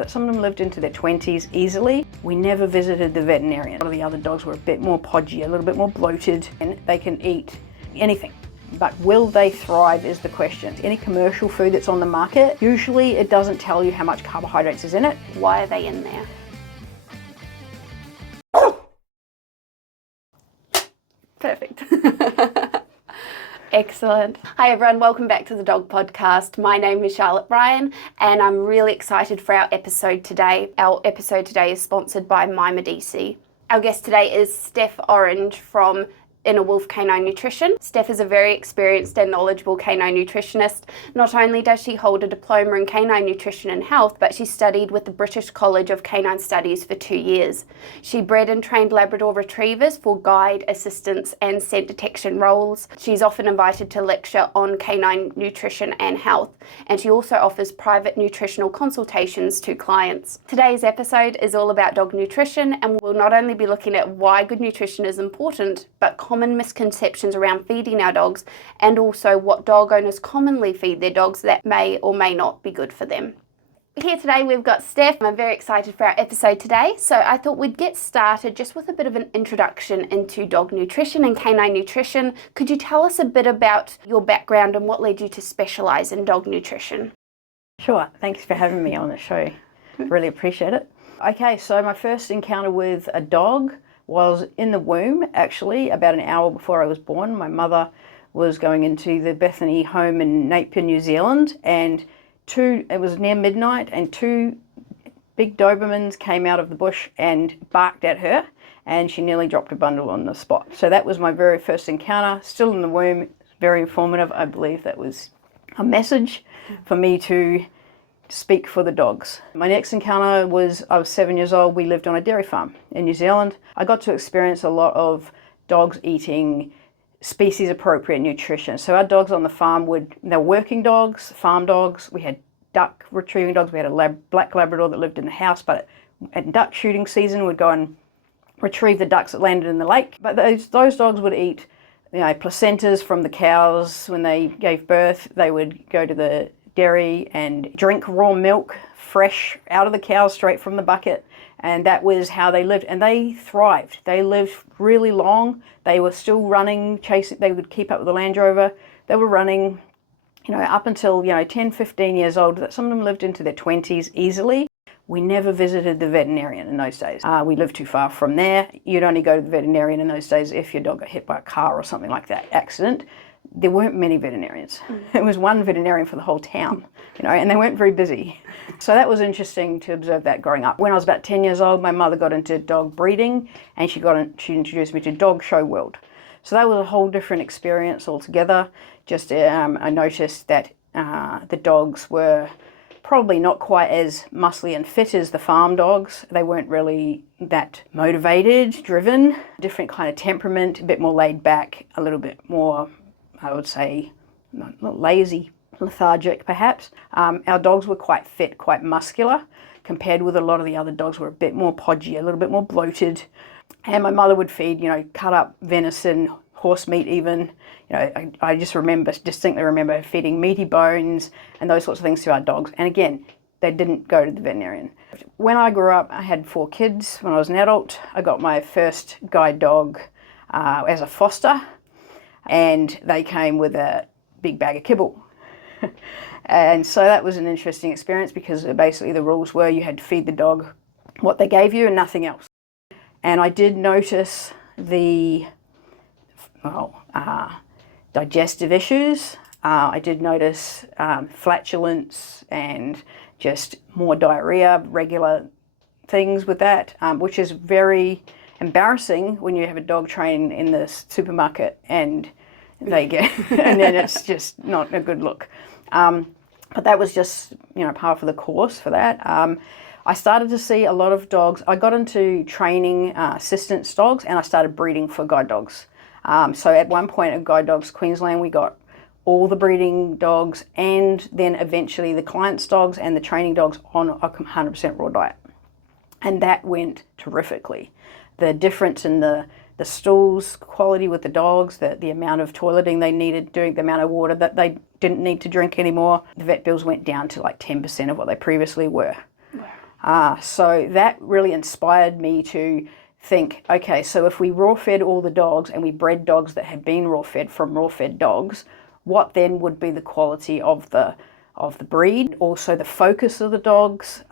that some of them lived into their 20s easily. We never visited the veterinarian. A lot of the other dogs were a bit more podgy, a little bit more bloated, and they can eat anything. But will they thrive is the question. Any commercial food that's on the market, usually it doesn't tell you how much carbohydrates is in it. Why are they in there? Perfect. Excellent. Hi everyone, welcome back to the Dog Podcast. My name is Charlotte Bryan and I'm really excited for our episode today. Our episode today is sponsored by MyMedici. Our guest today is Steph Orange from Inner Wolf Canine Nutrition. Steph is a very experienced and knowledgeable canine nutritionist. Not only does she hold a diploma in canine nutrition and health, but she studied with the British College of Canine Studies for 2 years. She bred and trained Labrador retrievers for guide, assistance and scent detection roles. She's often invited to lecture on canine nutrition and health, and she also offers private nutritional consultations to clients. Today's episode is all about dog nutrition, and we'll not only be looking at why good nutrition is important, but common misconceptions around feeding our dogs, and also what dog owners commonly feed their dogs that may or may not be good for them. Here today we've got Steph. I'm very excited for our episode today, so I thought we'd get started just with a bit of an introduction into dog nutrition and canine nutrition. Could you tell us a bit about your background and what led you to specialise in dog nutrition? Sure, thanks for having me on the show. Really appreciate it. Okay, so my first encounter with a dog was in the womb, actually, about an hour before I was born. My mother was going into the Bethany home in Napier, New Zealand, and it was near midnight, and two big Dobermans came out of the bush and barked at her, and she nearly dropped a bundle on the spot. So that was my very first encounter, still in the womb. Very informative. I believe that was a message for me to speak for the dogs. My next encounter was, I was 7 years old. We lived on a dairy farm in New Zealand. I got to experience a lot of dogs eating species appropriate nutrition. So our dogs on the farm they were working dogs, farm dogs. We had duck retrieving dogs. We had a black Labrador that lived in the house, but at duck shooting season would go and retrieve the ducks that landed in the lake. But those dogs would eat, placentas from the cows when they gave birth. They would go to the dairy and drink raw milk fresh out of the cow straight from the bucket, and that was how they lived, and they thrived. They lived really long. They were still running, chasing. They would keep up with the Land Rover. They were running up until 10, 15 years old. Some of them lived into their 20s easily. We never visited the veterinarian in those days. We lived too far from there. You'd only go to the veterinarian in those days if your dog got hit by a car or something like that, accident. There weren't many veterinarians. It was one veterinarian for the whole town, and they weren't very busy. So that was interesting to observe that growing up. When I was about 10 years old, my mother got into dog breeding, and she introduced me to Dog Show World. So that was a whole different experience altogether. Just I noticed that the dogs were probably not quite as muscly and fit as the farm dogs. They weren't really that motivated, driven, different kind of temperament, a bit more laid back, a little bit more, I would say, not lazy, lethargic perhaps. Our dogs were quite fit, quite muscular, compared with a lot of the other dogs were a bit more podgy, a little bit more bloated. And my mother would feed, cut up venison, horse meat even. I distinctly remember feeding meaty bones and those sorts of things to our dogs. And again, they didn't go to the veterinarian. When I grew up, I had 4 kids. When I was an adult, I got my first guide dog as a foster. And they came with a big bag of kibble. And so that was an interesting experience, because basically the rules were you had to feed the dog what they gave you and nothing else. And I did notice the digestive issues. I did notice flatulence and just more diarrhea, regular things with that, which is very embarrassing when you have a dog train in the supermarket and they get, and then it's just not a good look. But that was just, par for the course for that. I started to see a lot of dogs. I got into training assistance dogs, and I started breeding for guide dogs. So at one point at Guide Dogs Queensland, we got all the breeding dogs and then eventually the clients' dogs and the training dogs on a 100% raw diet. And that went terrifically. The difference in the stools quality with the dogs, the amount of toileting they needed, doing the amount of water that they didn't need to drink anymore, the vet bills went down to like 10% of what they previously were. So that really inspired me to think, okay, so if we raw fed all the dogs and we bred dogs that had been raw fed from raw fed dogs, what then would be the quality of the breed? Also, the focus of the dogs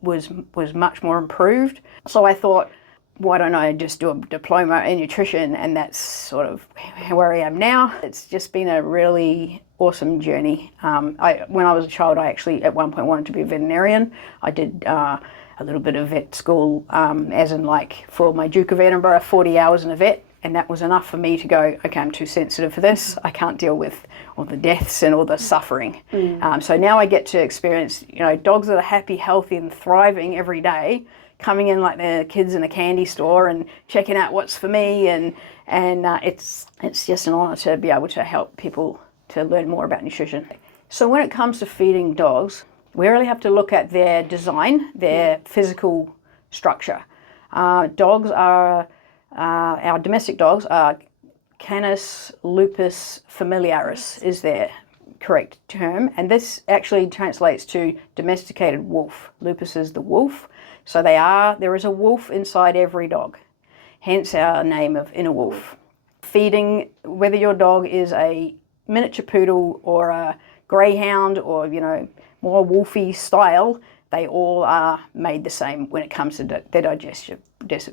was much more improved. So I thought, why don't I just do a diploma in nutrition? And that's sort of where I am now. It's just been a really awesome journey. When I was a child, I actually at one point wanted to be a veterinarian. I did a little bit of vet school, as in like for my Duke of Edinburgh, 40 hours in a vet. And that was enough for me to go, okay, I'm too sensitive for this. I can't deal with all the deaths and all the suffering. So now I get to experience, dogs that are happy, healthy, and thriving every day, coming in like the kids in a candy store and checking out what's for me. And it's just an honor to be able to help people to learn more about nutrition. So when it comes to feeding dogs, we really have to look at their design, their physical structure. Dogs are... our domestic dogs are Canis lupus familiaris is their correct term, and this actually translates to domesticated wolf. Lupus is the wolf, so there is a wolf inside every dog, hence our name of Inner Wolf. Feeding, whether your dog is a miniature poodle or a greyhound or more wolfy style, they all are made the same when it comes to their digestive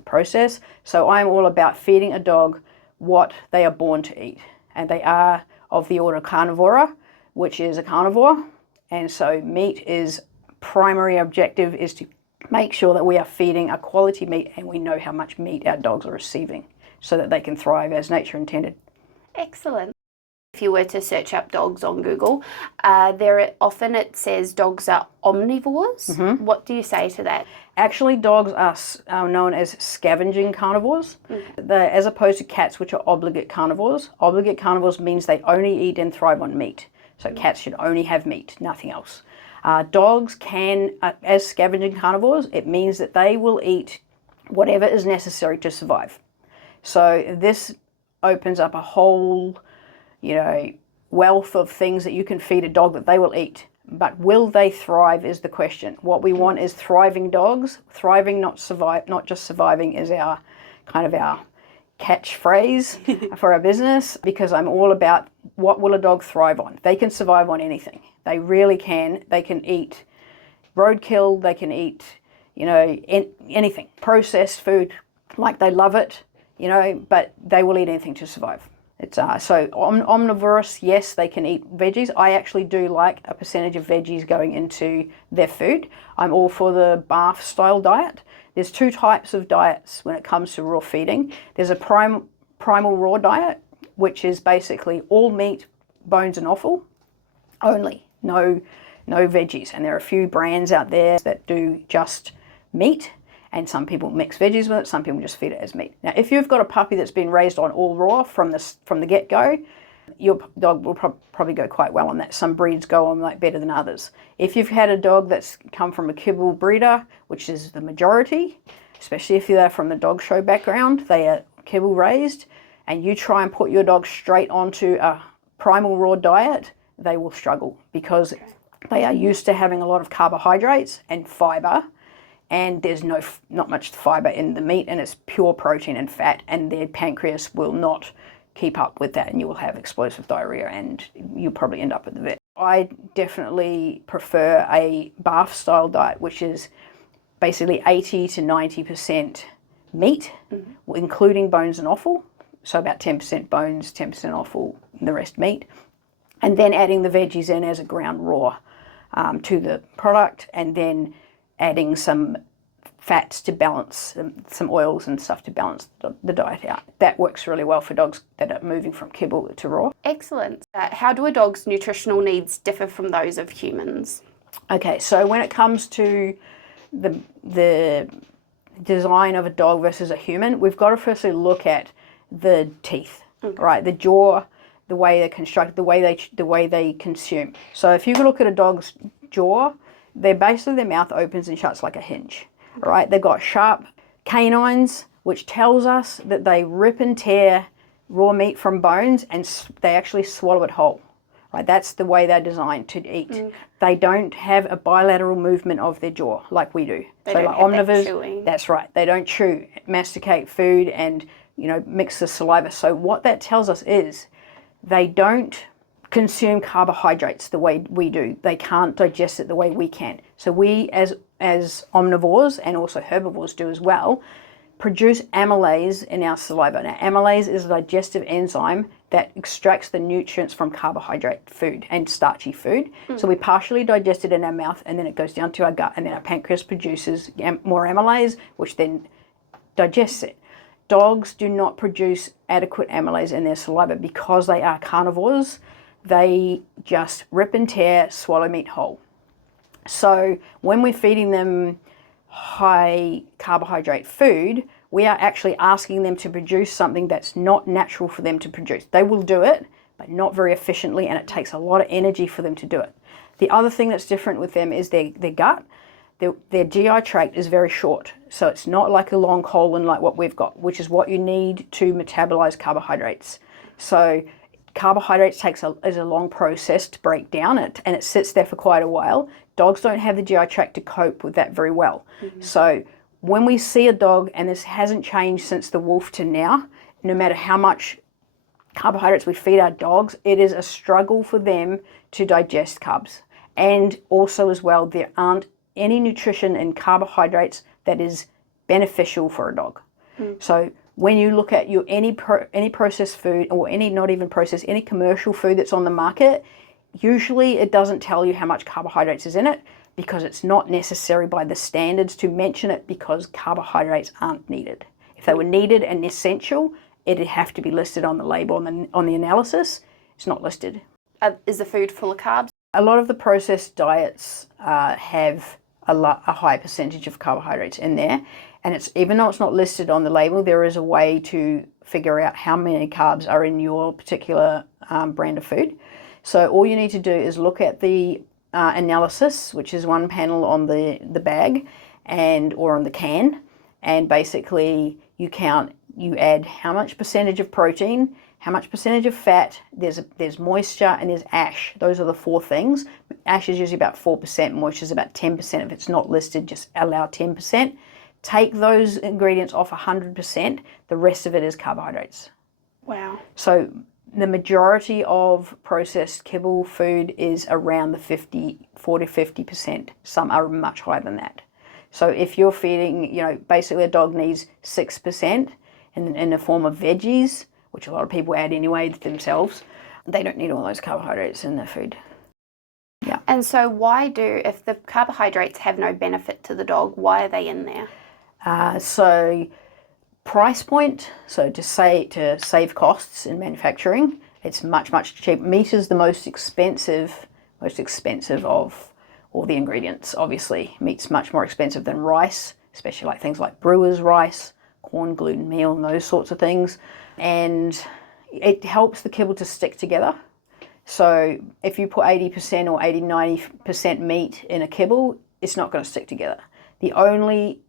process. So I'm all about feeding a dog what they are born to eat. And they are of the order carnivora, which is a carnivore. And so meat is primary objective is to make sure that we are feeding a quality meat and we know how much meat our dogs are receiving so that they can thrive as nature intended. Excellent. If you were to search up dogs on Google, often it says dogs are omnivores. What do you say to that? Actually, dogs are known as scavenging carnivores, as opposed to cats, which are obligate carnivores. Obligate carnivores means they only eat and thrive on meat. So cats should only have meat, nothing else. Dogs can, as scavenging carnivores, it means that they will eat whatever is necessary to survive. So this opens up a whole wealth of things that you can feed a dog that they will eat. But will they thrive is the question. What we want is thriving dogs. Thriving, not just surviving, is our catchphrase for our business, because I'm all about what will a dog thrive on. They can survive on anything. They really can. They can eat roadkill. They can eat, anything. Processed food, like they love it, but they will eat anything to survive. It's so omnivorous, yes, they can eat veggies. I actually do like a percentage of veggies going into their food. I'm all for the BARF style diet. There's two types of diets when it comes to raw feeding. There's a primal raw diet, which is basically all meat, bones and offal only, no veggies. And there are a few brands out there that do just meat. And some people mix veggies with it, some people just feed it as meat. Now, if you've got a puppy that's been raised on all raw from the get-go, your dog will probably go quite well on that. Some breeds go on better than others. If you've had a dog that's come from a kibble breeder, which is the majority, especially if they're from the dog show background, they are kibble raised, and you try and put your dog straight onto a primal raw diet, they will struggle because they are used to having a lot of carbohydrates and fiber, and there's not much fiber in the meat, and it's pure protein and fat, and their pancreas will not keep up with that, and you will have explosive diarrhea, and you'll probably end up at the vet. I definitely prefer a BARF style diet, which is basically 80 to 90% meat, including bones and offal. So about 10% bones, 10% offal, and the rest meat. And then adding the veggies in as a ground raw to the product, and then adding some fats to balance, some oils and stuff to balance the diet out. That works really well for dogs that are moving from kibble to raw. Excellent. How do a dog's nutritional needs differ from those of humans? Okay, so when it comes to the design of a dog versus a human, we've got to firstly look at the teeth, right? The jaw, the way they're constructed, the way they consume. So if you look at a dog's jaw, their mouth opens and shuts like a hinge, right? They've got sharp canines, which tells us that they rip and tear raw meat from bones, and they actually swallow it whole, Right, that's the way they're designed to eat. They don't have a bilateral movement of their jaw like we do. They so don't like have that omnivores, chewing. that's right. They don't chew, masticate food, and mix the saliva. So what that tells us is they don't consume carbohydrates the way we do. They can't digest it the way we can. So we, as omnivores and also herbivores do as well, produce amylase in our saliva. Now, amylase is a digestive enzyme that extracts the nutrients from carbohydrate food and starchy food. So we partially digest it in our mouth, and then it goes down to our gut, and then our pancreas produces more amylase, which then digests it. Dogs do not produce adequate amylase in their saliva because they are carnivores. They just rip and tear, swallow meat whole. So when we're feeding them high carbohydrate food, we are actually asking them to produce something that's not natural for them to produce. They will do it, but not very efficiently, and it takes a lot of energy for them to do it. The other thing that's different with them is their gut. Their GI tract is very short, so it's not like a long colon like what we've got, which is what you need to metabolize carbohydrates. So carbohydrates is a long process to break down it, and it sits there for quite a while. Dogs don't have the GI tract to cope with that very well. So when we see a dog, and this hasn't changed since the wolf to now, no matter how much carbohydrates we feed our dogs, it is a struggle for them to digest carbs. And also as well, there aren't any nutrition in carbohydrates that is beneficial for a dog. So when you look at any processed food, or not even processed, any commercial food that's on the market, usually it doesn't tell you how much carbohydrates is in it, because it's not necessary by the standards to mention it, because carbohydrates aren't needed. If they were needed and essential, it'd have to be listed on the label, on the analysis. It's not listed. Is the food full of carbs? A lot of the processed diets have a high percentage of carbohydrates in there, and even though it's not listed on the label, there is a way to figure out how many carbs are in your particular brand of food. So all you need to do is look at the analysis, which is one panel on the bag or on the can, and basically you add how much percentage of protein, how much percentage of fat, there's moisture, and there's ash. Those are the four things. Ash is usually about 4%, moisture is about 10%. If it's not listed, just allow 10%. Take those ingredients off 100%, the rest of it is carbohydrates. Wow. So the majority of processed kibble food is around the 40-50%. Some are much higher than that. So if you're feeding, basically a dog needs 6% in the form of veggies, which a lot of people add anyway themselves, they don't need all those carbohydrates in their food. Yeah. And so if the carbohydrates have no benefit to the dog, why are they in there? So price point, so to save costs in manufacturing, it's much cheaper. Meat is the most expensive of all the ingredients. Obviously, meat's much more expensive than rice, especially like things like brewer's rice, corn, gluten, meal, and those sorts of things. And it helps the kibble to stick together. So if you put 80% or 80-90% meat in a kibble, it's not going to stick together. The only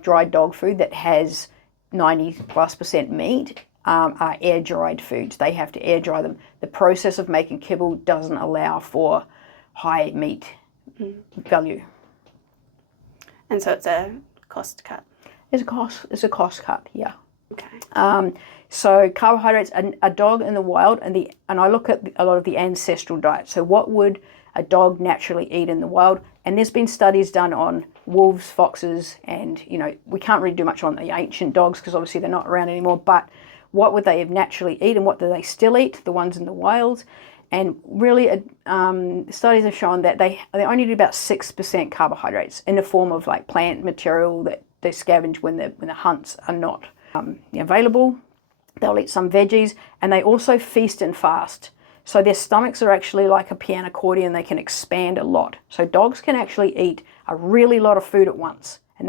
dried dog food that has 90+% meat are air dried foods. They have to air dry them. The process of making kibble doesn't allow for high meat value. And so it's a cost cut. It's a cost cut, yeah. Okay. So carbohydrates, a dog in the wild, and I look at a lot of the ancestral diet. So what would a dog naturally eat in the wild? And there's been studies done on wolves, foxes, and we can't really do much on the ancient dogs because obviously they're not around anymore, but what would they have naturally eat and what do they still eat, the ones in the wild? And really studies have shown that they only do about 6% carbohydrates in the form of like plant material that they scavenge when the hunts are not available. They'll eat some veggies, and they also feast and fast. So their stomachs are actually like a piano accordion. They can expand a lot. So dogs can actually eat a really lot of food at once, and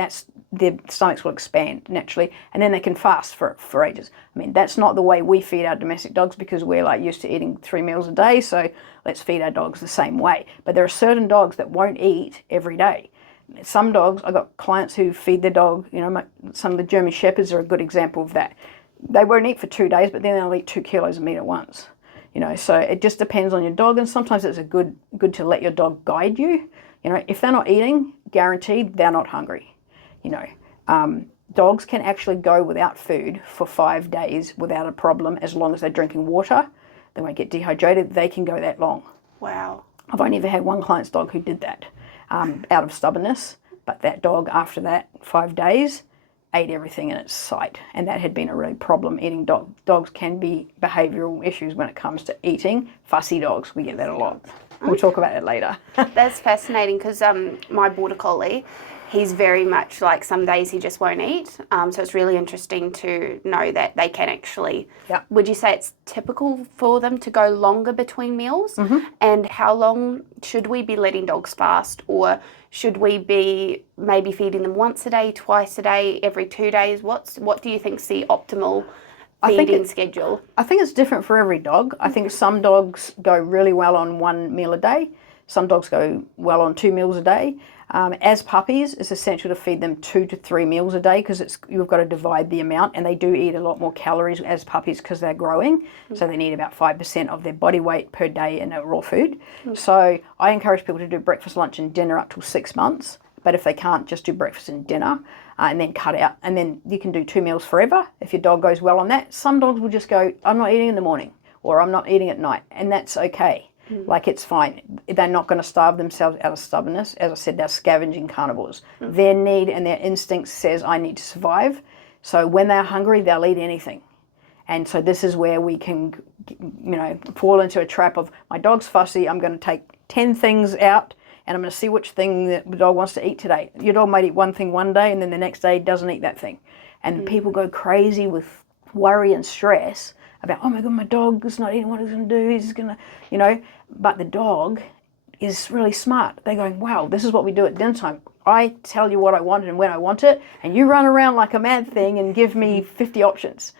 their stomachs will expand naturally, and then they can fast for ages. I mean, that's not the way we feed our domestic dogs because we're like used to eating 3 meals a day, so let's feed our dogs the same way. But there are certain dogs that won't eat every day. Some dogs, I've got clients who feed their dog, some of the German Shepherds are a good example of that. They won't eat for 2 days, but then they'll eat 2 kilos of meat at once. So it just depends on your dog, and sometimes it's good to let your dog guide you. If they're not eating, guaranteed they're not hungry. Dogs can actually go without food for 5 days without a problem as long as they're drinking water. They won't get dehydrated. They can go that long. Wow. I've only ever had one client's dog who did that out of stubbornness, but that dog after that 5 days ate everything in its sight, and that had been a really problem. Eating dogs can be behavioural issues when it comes to eating. Fussy dogs, we get that a lot. We'll talk about it later. That's fascinating because my border collie, he's very much like some days he just won't eat. So it's really interesting to know that they can actually, would you say it's typical for them to go longer between meals? And how long should we be letting dogs fast? Or should we be maybe feeding them once a day, twice a day, every 2 days? What do you think's the optimal feeding schedule? I think it's different for every dog. I think some dogs go really well on 1 meal a day. Some dogs go well on 2 meals a day. As puppies, it's essential to feed them 2 to 3 meals a day because you've got to divide the amount, and they do eat a lot more calories as puppies because they're growing. So they need about 5% of their body weight per day in raw food. So I encourage people to do breakfast, lunch and dinner up till 6 months. But if they can't, just do breakfast and dinner and then cut out. And then you can do 2 meals forever if your dog goes well on that. Some dogs will just go, I'm not eating in the morning or I'm not eating at night, and that's okay. Like, it's fine. They're not going to starve themselves out of stubbornness. As I said, they're scavenging carnivores. Their need and their instinct says, I need to survive. So when they're hungry, they'll eat anything. And so this is where we can, fall into a trap of, my dog's fussy, I'm going to take 10 things out and I'm going to see which thing the dog wants to eat today. Your dog might eat one thing one day and then the next day doesn't eat that thing. And people go crazy with worry and stress about, oh my God, my dog is not eating what he's going to do. He's going to, but the dog is really smart. They're going, wow, this is what we do at dinner time. I tell you what I want and when I want it, and you run around like a mad thing and give me 50 options.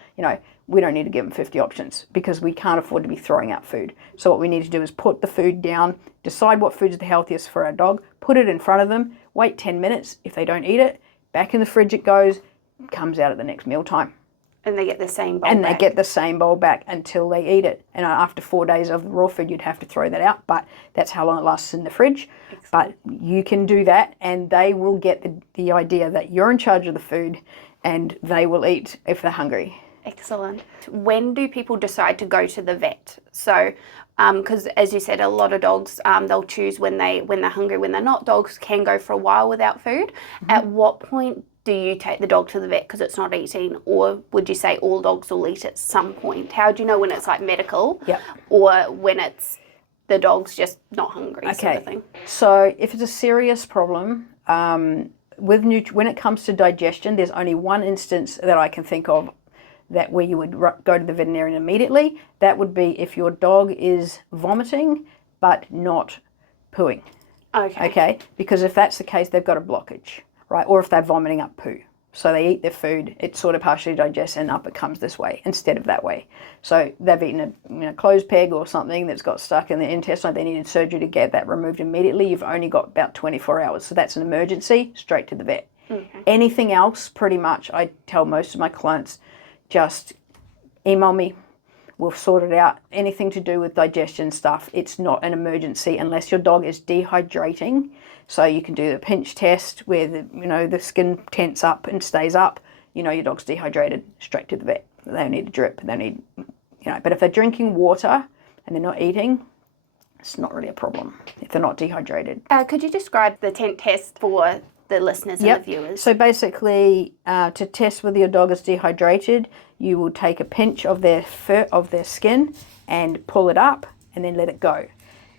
We don't need to give them 50 options because we can't afford to be throwing out food. So what we need to do is put the food down, decide what food is the healthiest for our dog, put it in front of them, wait 10 minutes. If they don't eat it, back in the fridge it goes, comes out at the next meal time. And they get the same bowl back. And they get the same bowl back until they eat it. And after 4 days of the raw food, you'd have to throw that out. But that's how long it lasts in the fridge. Excellent. But you can do that, and they will get the idea that you're in charge of the food, and they will eat if they're hungry. Excellent. When do people decide to go to the vet? So, because as you said, a lot of dogs, they'll choose when they're hungry. When they're not, dogs can go for a while without food. At what point do you take the dog to the vet because it's not eating, or would you say all dogs will eat at some point? How do you know when it's like medical, or when it's the dog's just not hungry? Okay, sort of thing? So if it's a serious problem, when it comes to digestion, there's only one instance that I can think of that where you would go to the veterinarian immediately. That would be if your dog is vomiting but not pooing. Okay, because if that's the case, they've got a blockage. Right, or if they're vomiting up poo. So they eat their food, it sort of partially digests and up it comes this way instead of that way. So they've eaten a closed peg or something that's got stuck in the intestine. They needed surgery to get that removed immediately. You've only got about 24 hours. So that's an emergency, straight to the vet. Anything else, pretty much, I tell most of my clients, just email me. We'll sort it out. Anything to do with digestion stuff, it's not an emergency unless your dog is dehydrating. So you can do the pinch test where the skin tense up and stays up. Your dog's dehydrated, straight to the vet. They don't need a drip. They need, but if they're drinking water and they're not eating, it's not really a problem if they're not dehydrated. Could you describe the tent test for the listeners and the viewers? So basically, to test whether your dog is dehydrated, you will take a pinch of their fur, of their skin, and pull it up and then let it go.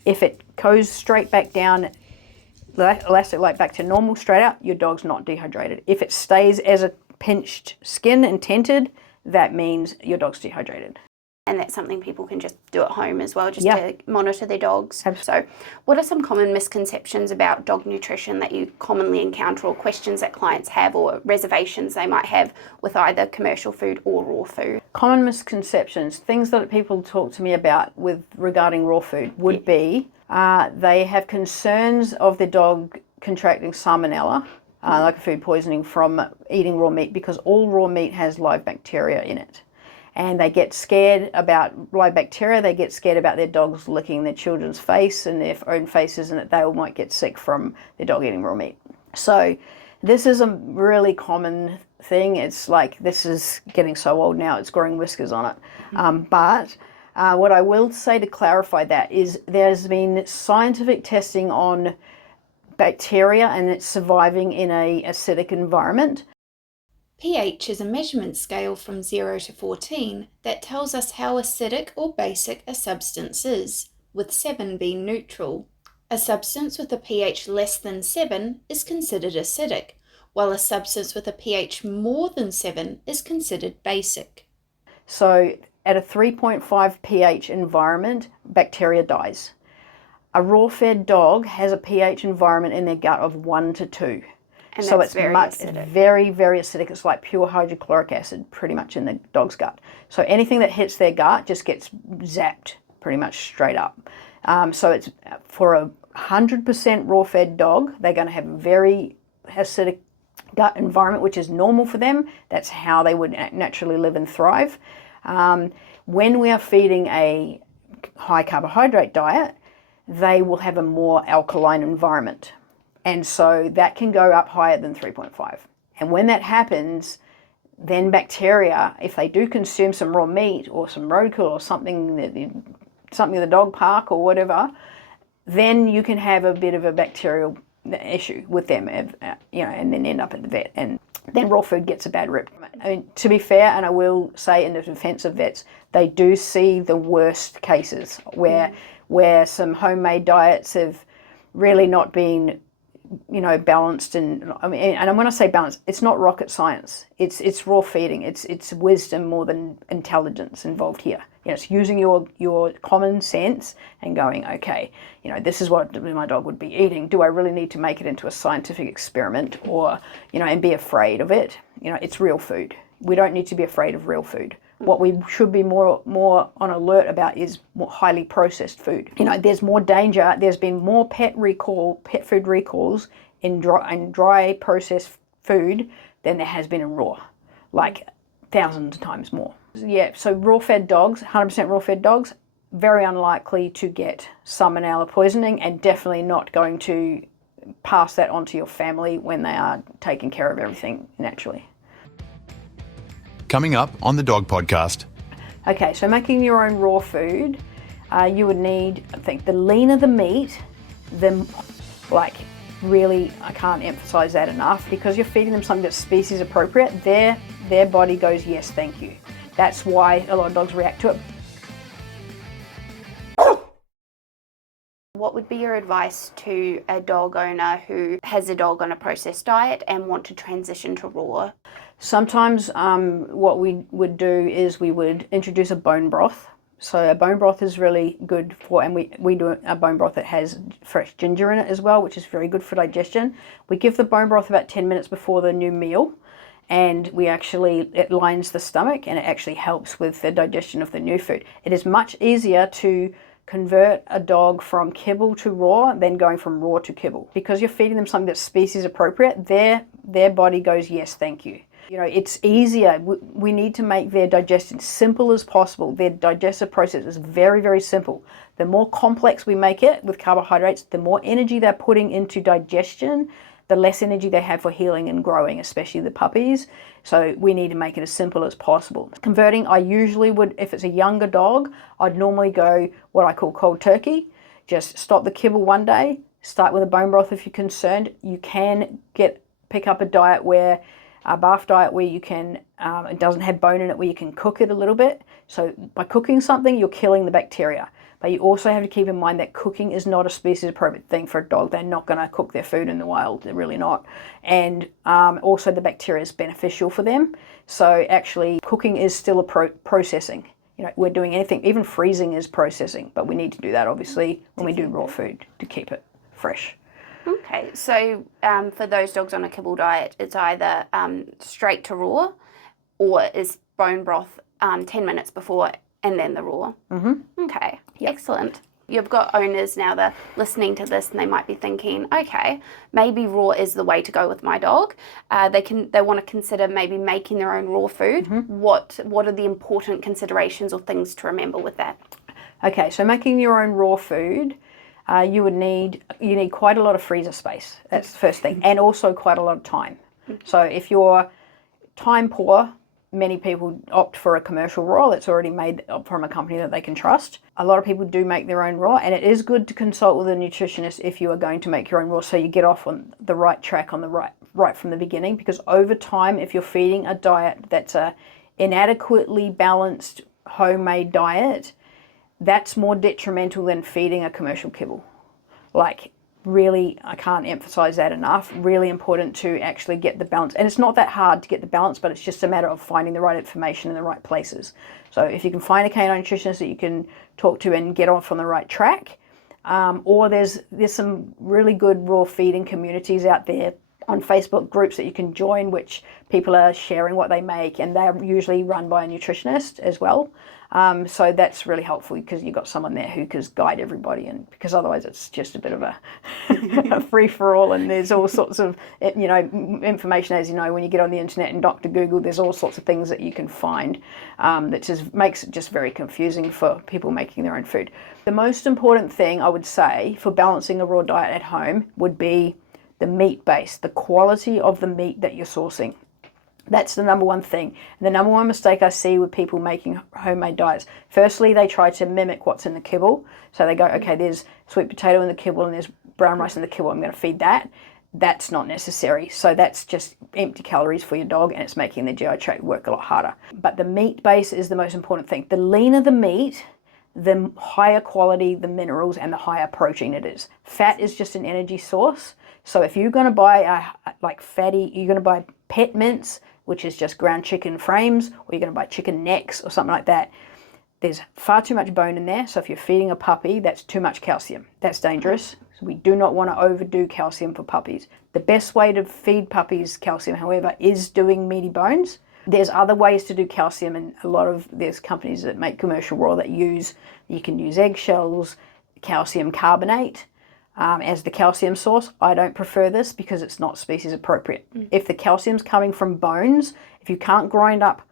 If it goes straight back down, elastic like back to normal, straight out, your dog's not dehydrated. If it stays as a pinched skin and tented, that means your dog's dehydrated. And that's something people can just do at home as well, just to monitor their dogs. Absolutely. So what are some common misconceptions about dog nutrition that you commonly encounter, or questions that clients have, or reservations they might have with either commercial food or raw food? Common misconceptions, things that people talk to me about regarding raw food would be they have concerns of their dog contracting salmonella, like a food poisoning from eating raw meat, because all raw meat has live bacteria in it. and they get scared about low bacteria. They get scared about their dogs licking their children's face and their own faces, and that they all might get sick from their dog eating raw meat. So this is a really common thing. It's like, this is getting so old now, it's growing whiskers on it. But what I will say to clarify that is there's been scientific testing on bacteria and it's surviving in a acidic environment. pH is a measurement scale from 0 to 14 that tells us how acidic or basic a substance is, with 7 being neutral. A substance with a pH less than 7 is considered acidic, while a substance with a pH more than 7 is considered basic. So at a 3.5 pH environment, bacteria dies. A raw-fed dog has a pH environment in their gut of 1 to 2. And so that's it's very acidic. very, very acidic. It's like pure hydrochloric acid pretty much in the dog's gut. So anything that hits their gut just gets zapped pretty much straight up. So it's for a 100% raw-fed dog, they're going to have a very acidic gut environment, which is normal for them. That's how they would naturally live and thrive. When we are feeding a high carbohydrate diet, they will have a more alkaline environment. And so that can go up higher than 3.5. And when that happens, then bacteria, if they do consume some raw meat or some roadkill or something at the dog park or whatever, then you can have a bit of a bacterial issue with them, and then end up at the vet. And then raw food gets a bad rep. I mean, to be fair, and I will say in the defense of vets, they do see the worst cases where some homemade diets have really not been, balanced. And when I say balanced, it's not rocket science. It's raw feeding. It's wisdom more than intelligence involved here. It's using your common sense and going, okay, this is what my dog would be eating. Do I really need to make it into a scientific experiment or, and be afraid of it? It's real food. We don't need to be afraid of real food. What we should be more on alert about is more highly processed food. There's more danger. There's been more pet food recalls in dry processed food than there has been in raw, like thousands of times more. Yeah, so raw-fed dogs, 100% raw-fed dogs, very unlikely to get salmonella poisoning and definitely not going to pass that on to your family when they are taking care of everything naturally. Coming up on the Dog Podcast. Okay, so making your own raw food, you would need, I think, the leaner the meat, really, I can't emphasize that enough, because you're feeding them something that's species appropriate, their body goes, yes, thank you. That's why a lot of dogs react to it. What would be your advice to a dog owner who has a dog on a processed diet and want to transition to raw? Sometimes what we would do is we would introduce a bone broth. So a bone broth is really good for, and we do a bone broth that has fresh ginger in it as well, which is very good for digestion. We give the bone broth about 10 minutes before the new meal, and it lines the stomach and it actually helps with the digestion of the new food. It is much easier to convert a dog from kibble to raw than going from raw to kibble, because you're feeding them something that's species appropriate. Their body goes, yes, thank you. It's easier. We need to make their digestion simple as possible. Their digestive process is very, very simple. The more complex we make it with carbohydrates, the more energy they're putting into digestion, the less energy they have for healing and growing, especially the puppies. So we need to make it as simple as possible. Converting, I usually would, if it's a younger dog, I'd normally go what I call cold turkey. Just stop the kibble one day, start with a bone broth if you're concerned. You can pick up a BARF diet where you can, it doesn't have bone in it, where you can cook it a little bit. So by cooking something, you're killing the bacteria. But you also have to keep in mind that cooking is not a species appropriate thing for a dog. They're not going to cook their food in the wild. They're really not. And also the bacteria is beneficial for them. So actually cooking is still a processing. We're doing anything, even freezing is processing, but we need to do that obviously when we do raw food to keep it fresh. Okay, so for those dogs on a kibble diet, it's either straight to raw or is bone broth 10 minutes before and then the raw. Mm-hmm. Okay, Yep. Excellent. You've got owners now that are listening to this and they might be thinking, okay, maybe raw is the way to go with my dog. They want to consider maybe making their own raw food. What are the important considerations or things to remember with that? Okay, so making your own raw food, you need quite a lot of freezer space. That's the first thing, and also quite a lot of time. So if you're time poor, many people opt for a commercial raw that's already made from a company that they can trust. A lot of people do make their own raw, and it is good to consult with a nutritionist if you are going to make your own raw, so you get off on the right track on the right from the beginning. Because over time, if you're feeding a diet that's a inadequately balanced homemade diet, that's more detrimental than feeding a commercial kibble. Like, really, I can't emphasize that enough. Really important to actually get the balance. And it's not that hard to get the balance, but it's just a matter of finding the right information in the right places. So if you can find a canine nutritionist that you can talk to and get off on the right track, or there's some really good raw feeding communities out there on Facebook, groups that you can join, which people are sharing what they make, and they're usually run by a nutritionist as well. So that's really helpful because you've got someone there who can guide everybody, and because otherwise it's just a bit of a free-for-all, and there's all sorts of information, as you know, when you get on the internet and Dr. Google, there's all sorts of things that you can find that just makes it just very confusing for people making their own food. The most important thing I would say for balancing a raw diet at home would be the meat base, the quality of the meat that you're sourcing. That's the number one thing. And the number one mistake I see with people making homemade diets, firstly, they try to mimic what's in the kibble. So they go, okay, there's sweet potato in the kibble and there's brown rice in the kibble, I'm going to feed that. That's not necessary. So that's just empty calories for your dog, and it's making the GI tract work a lot harder. But the meat base is the most important thing. The leaner the meat, the higher quality the minerals and the higher protein it is. Fat is just an energy source. So if you're going to buy you're going to buy pet mince, which is just ground chicken frames, or you're going to buy chicken necks or something like that, there's far too much bone in there. So if you're feeding a puppy, that's too much calcium. That's dangerous. So we do not want to overdo calcium for puppies. The best way to feed puppies calcium, however, is doing meaty bones. There's other ways to do calcium, and there's companies that make commercial raw that you can use eggshells, calcium carbonate as the calcium source. I don't prefer this because it's not species appropriate. If the calcium's coming from bones, if you can't grind up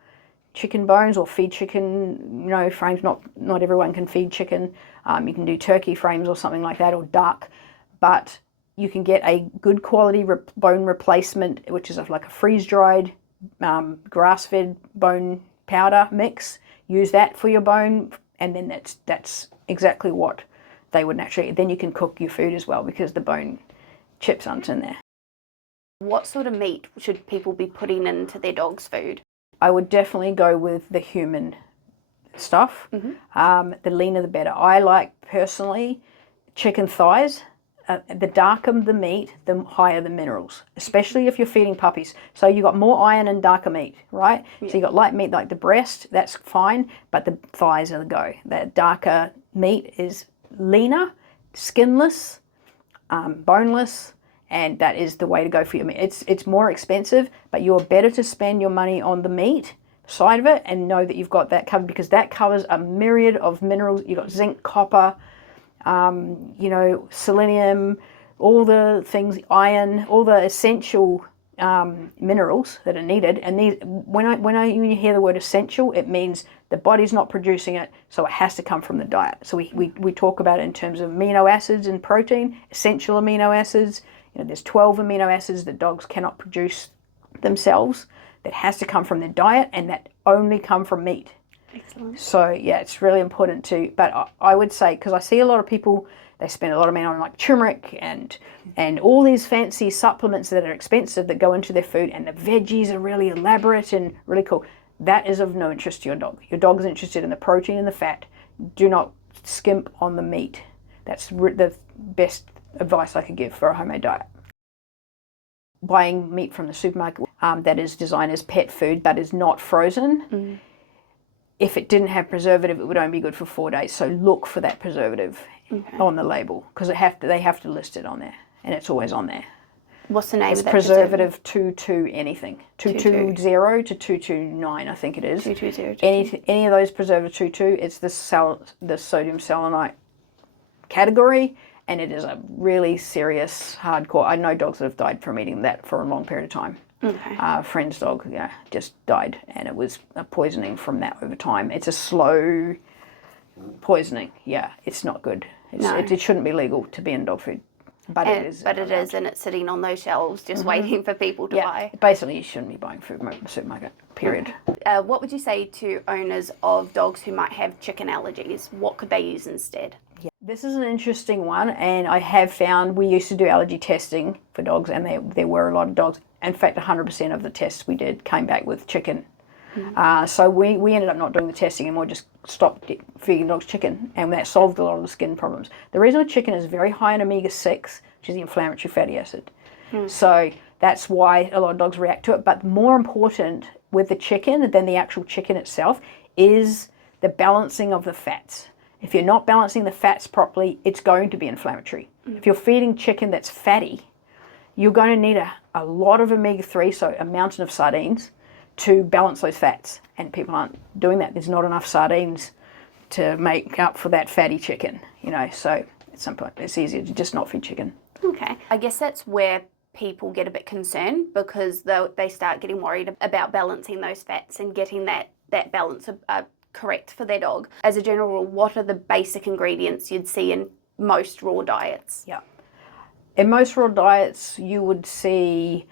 chicken bones or feed chicken, frames, not everyone can feed chicken. You can do turkey frames or something like that, or duck, but you can get a good quality bone replacement, which is like a freeze-dried grass-fed bone powder mix. Use that for your bone, and then that's exactly what they would naturally. Then you can cook your food as well because the bone chips aren't in there. What sort of meat should people be putting into their dog's food? I would definitely go with the human stuff. The leaner the better. I like personally chicken thighs. The darker the meat, the higher the minerals, especially if you're feeding puppies. So you've got more iron in darker meat, right? Yeah. So you've got light meat like the breast, that's fine, but the thighs are the go. The darker meat is leaner, skinless, boneless, and that is the way to go for your meat. It's more expensive, but you're better to spend your money on the meat side of it and know that you've got that covered, because that covers a myriad of minerals. You've got zinc, copper, selenium, all the things, iron, all the essential minerals that are needed. And these, when you hear the word essential, it means the body's not producing it, so it has to come from the diet. So we talk about it in terms of amino acids and protein, essential amino acids. There's 12 amino acids that dogs cannot produce themselves that has to come from their diet, and that only come from meat. Excellent. So yeah, it's really important but I would say, because I see a lot of people, they spend a lot of money on like turmeric and all these fancy supplements that are expensive that go into their food, and the veggies are really elaborate and really cool. That is of no interest to your dog. Your dog's interested in the protein and the fat. Do not skimp on the meat. That's the best advice I could give for a homemade diet. Buying meat from the supermarket that is designed as pet food but is not frozen. If it didn't have preservative, it would only be good for 4 days. So look for that preservative on the label, because they have to list it on there, and it's always on there. What's the name of that preservative? 22 anything. 220 to 229, I think it is. 220. Any of those preservative 22, it's the sodium selenite category, and it is a really serious, hardcore. I know dogs that have died from eating that for a long period of time. Okay. A friend's dog, just died, and it was a poisoning from that over time. It's a slow poisoning. Yeah, it's not good. It shouldn't be legal to be in dog food, but it is. But it is, and it's sitting on those shelves just waiting for people to buy. Basically, you shouldn't be buying food from the supermarket, period. What would you say to owners of dogs who might have chicken allergies? What could they use instead? Yeah. This is an interesting one, and I have found we used to do allergy testing for dogs, and there were a lot of dogs. In fact, 100% of the tests we did came back with chicken. So we ended up not doing the testing and we just stopped feeding dogs chicken, and that solved a lot of the skin problems. The reason with chicken is very high in omega-6, which is the inflammatory fatty acid. So that's why a lot of dogs react to it. But more important with the chicken than the actual chicken itself is the balancing of the fats. If you're not balancing the fats properly, it's going to be inflammatory. If you're feeding chicken that's fatty, you're going to need a lot of omega-3, so a mountain of sardines, to balance those fats. And people aren't doing that. There's not enough sardines to make up for that fatty chicken, so at some point it's easier to just not feed chicken. Okay. I guess that's where people get a bit concerned, because they start getting worried about balancing those fats and getting that balance correct for their dog. As a general rule, what are the basic ingredients you'd see in most raw diets? Yeah. In most raw diets, you would see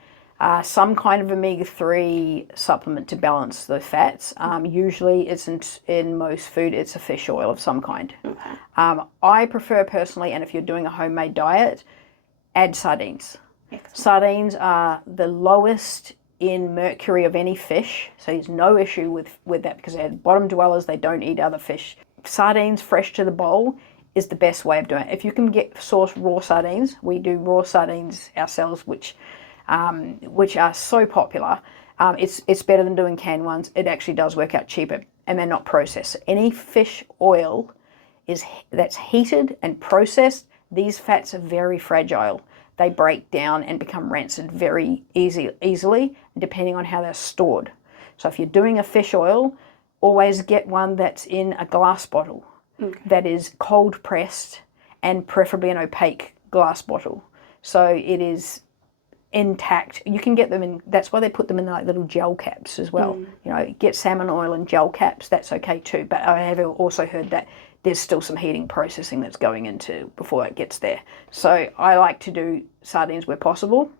some kind of omega-3 supplement to balance the fats. Usually it's in most food, it's a fish oil of some kind. Okay. I prefer personally, and if you're doing a homemade diet, add sardines. Excellent. Sardines are the lowest in mercury of any fish, so there's no issue with that, because they're bottom dwellers, they don't eat other fish. Sardines fresh to the bowl is the best way of doing it. If you can source raw sardines, we do raw sardines ourselves, which are so popular. It's better than doing canned ones. It actually does work out cheaper, and they're not processed. Any fish oil that's heated and processed, these fats are very fragile. They break down and become rancid very easily, depending on how they're stored. So if you're doing a fish oil, always get one that's in a glass bottle. Okay. That is cold pressed, and preferably an opaque glass bottle, so it is intact. You can get them in, that's why they put them in like little gel caps as well. Get salmon oil in gel caps, that's okay too, but I have also heard that there's still some heating processing that's going into before it gets there. So I like to do sardines where possible.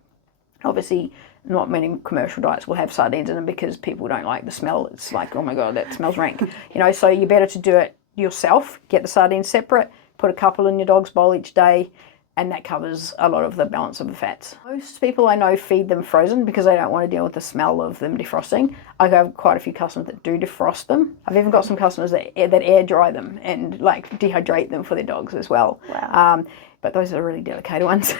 Obviously not many commercial diets will have sardines in them because people don't like the smell. It's like, oh my god, that smells rank. So you're better to do it yourself. Get the sardines separate, put a couple in your dog's bowl each day, and that covers a lot of the balance of the fats. Most people I know feed them frozen because they don't want to deal with the smell of them defrosting. I have quite a few customers that do defrost them. I've even got some customers that air dry them and like dehydrate them for their dogs as well. Wow. But those are really delicate ones.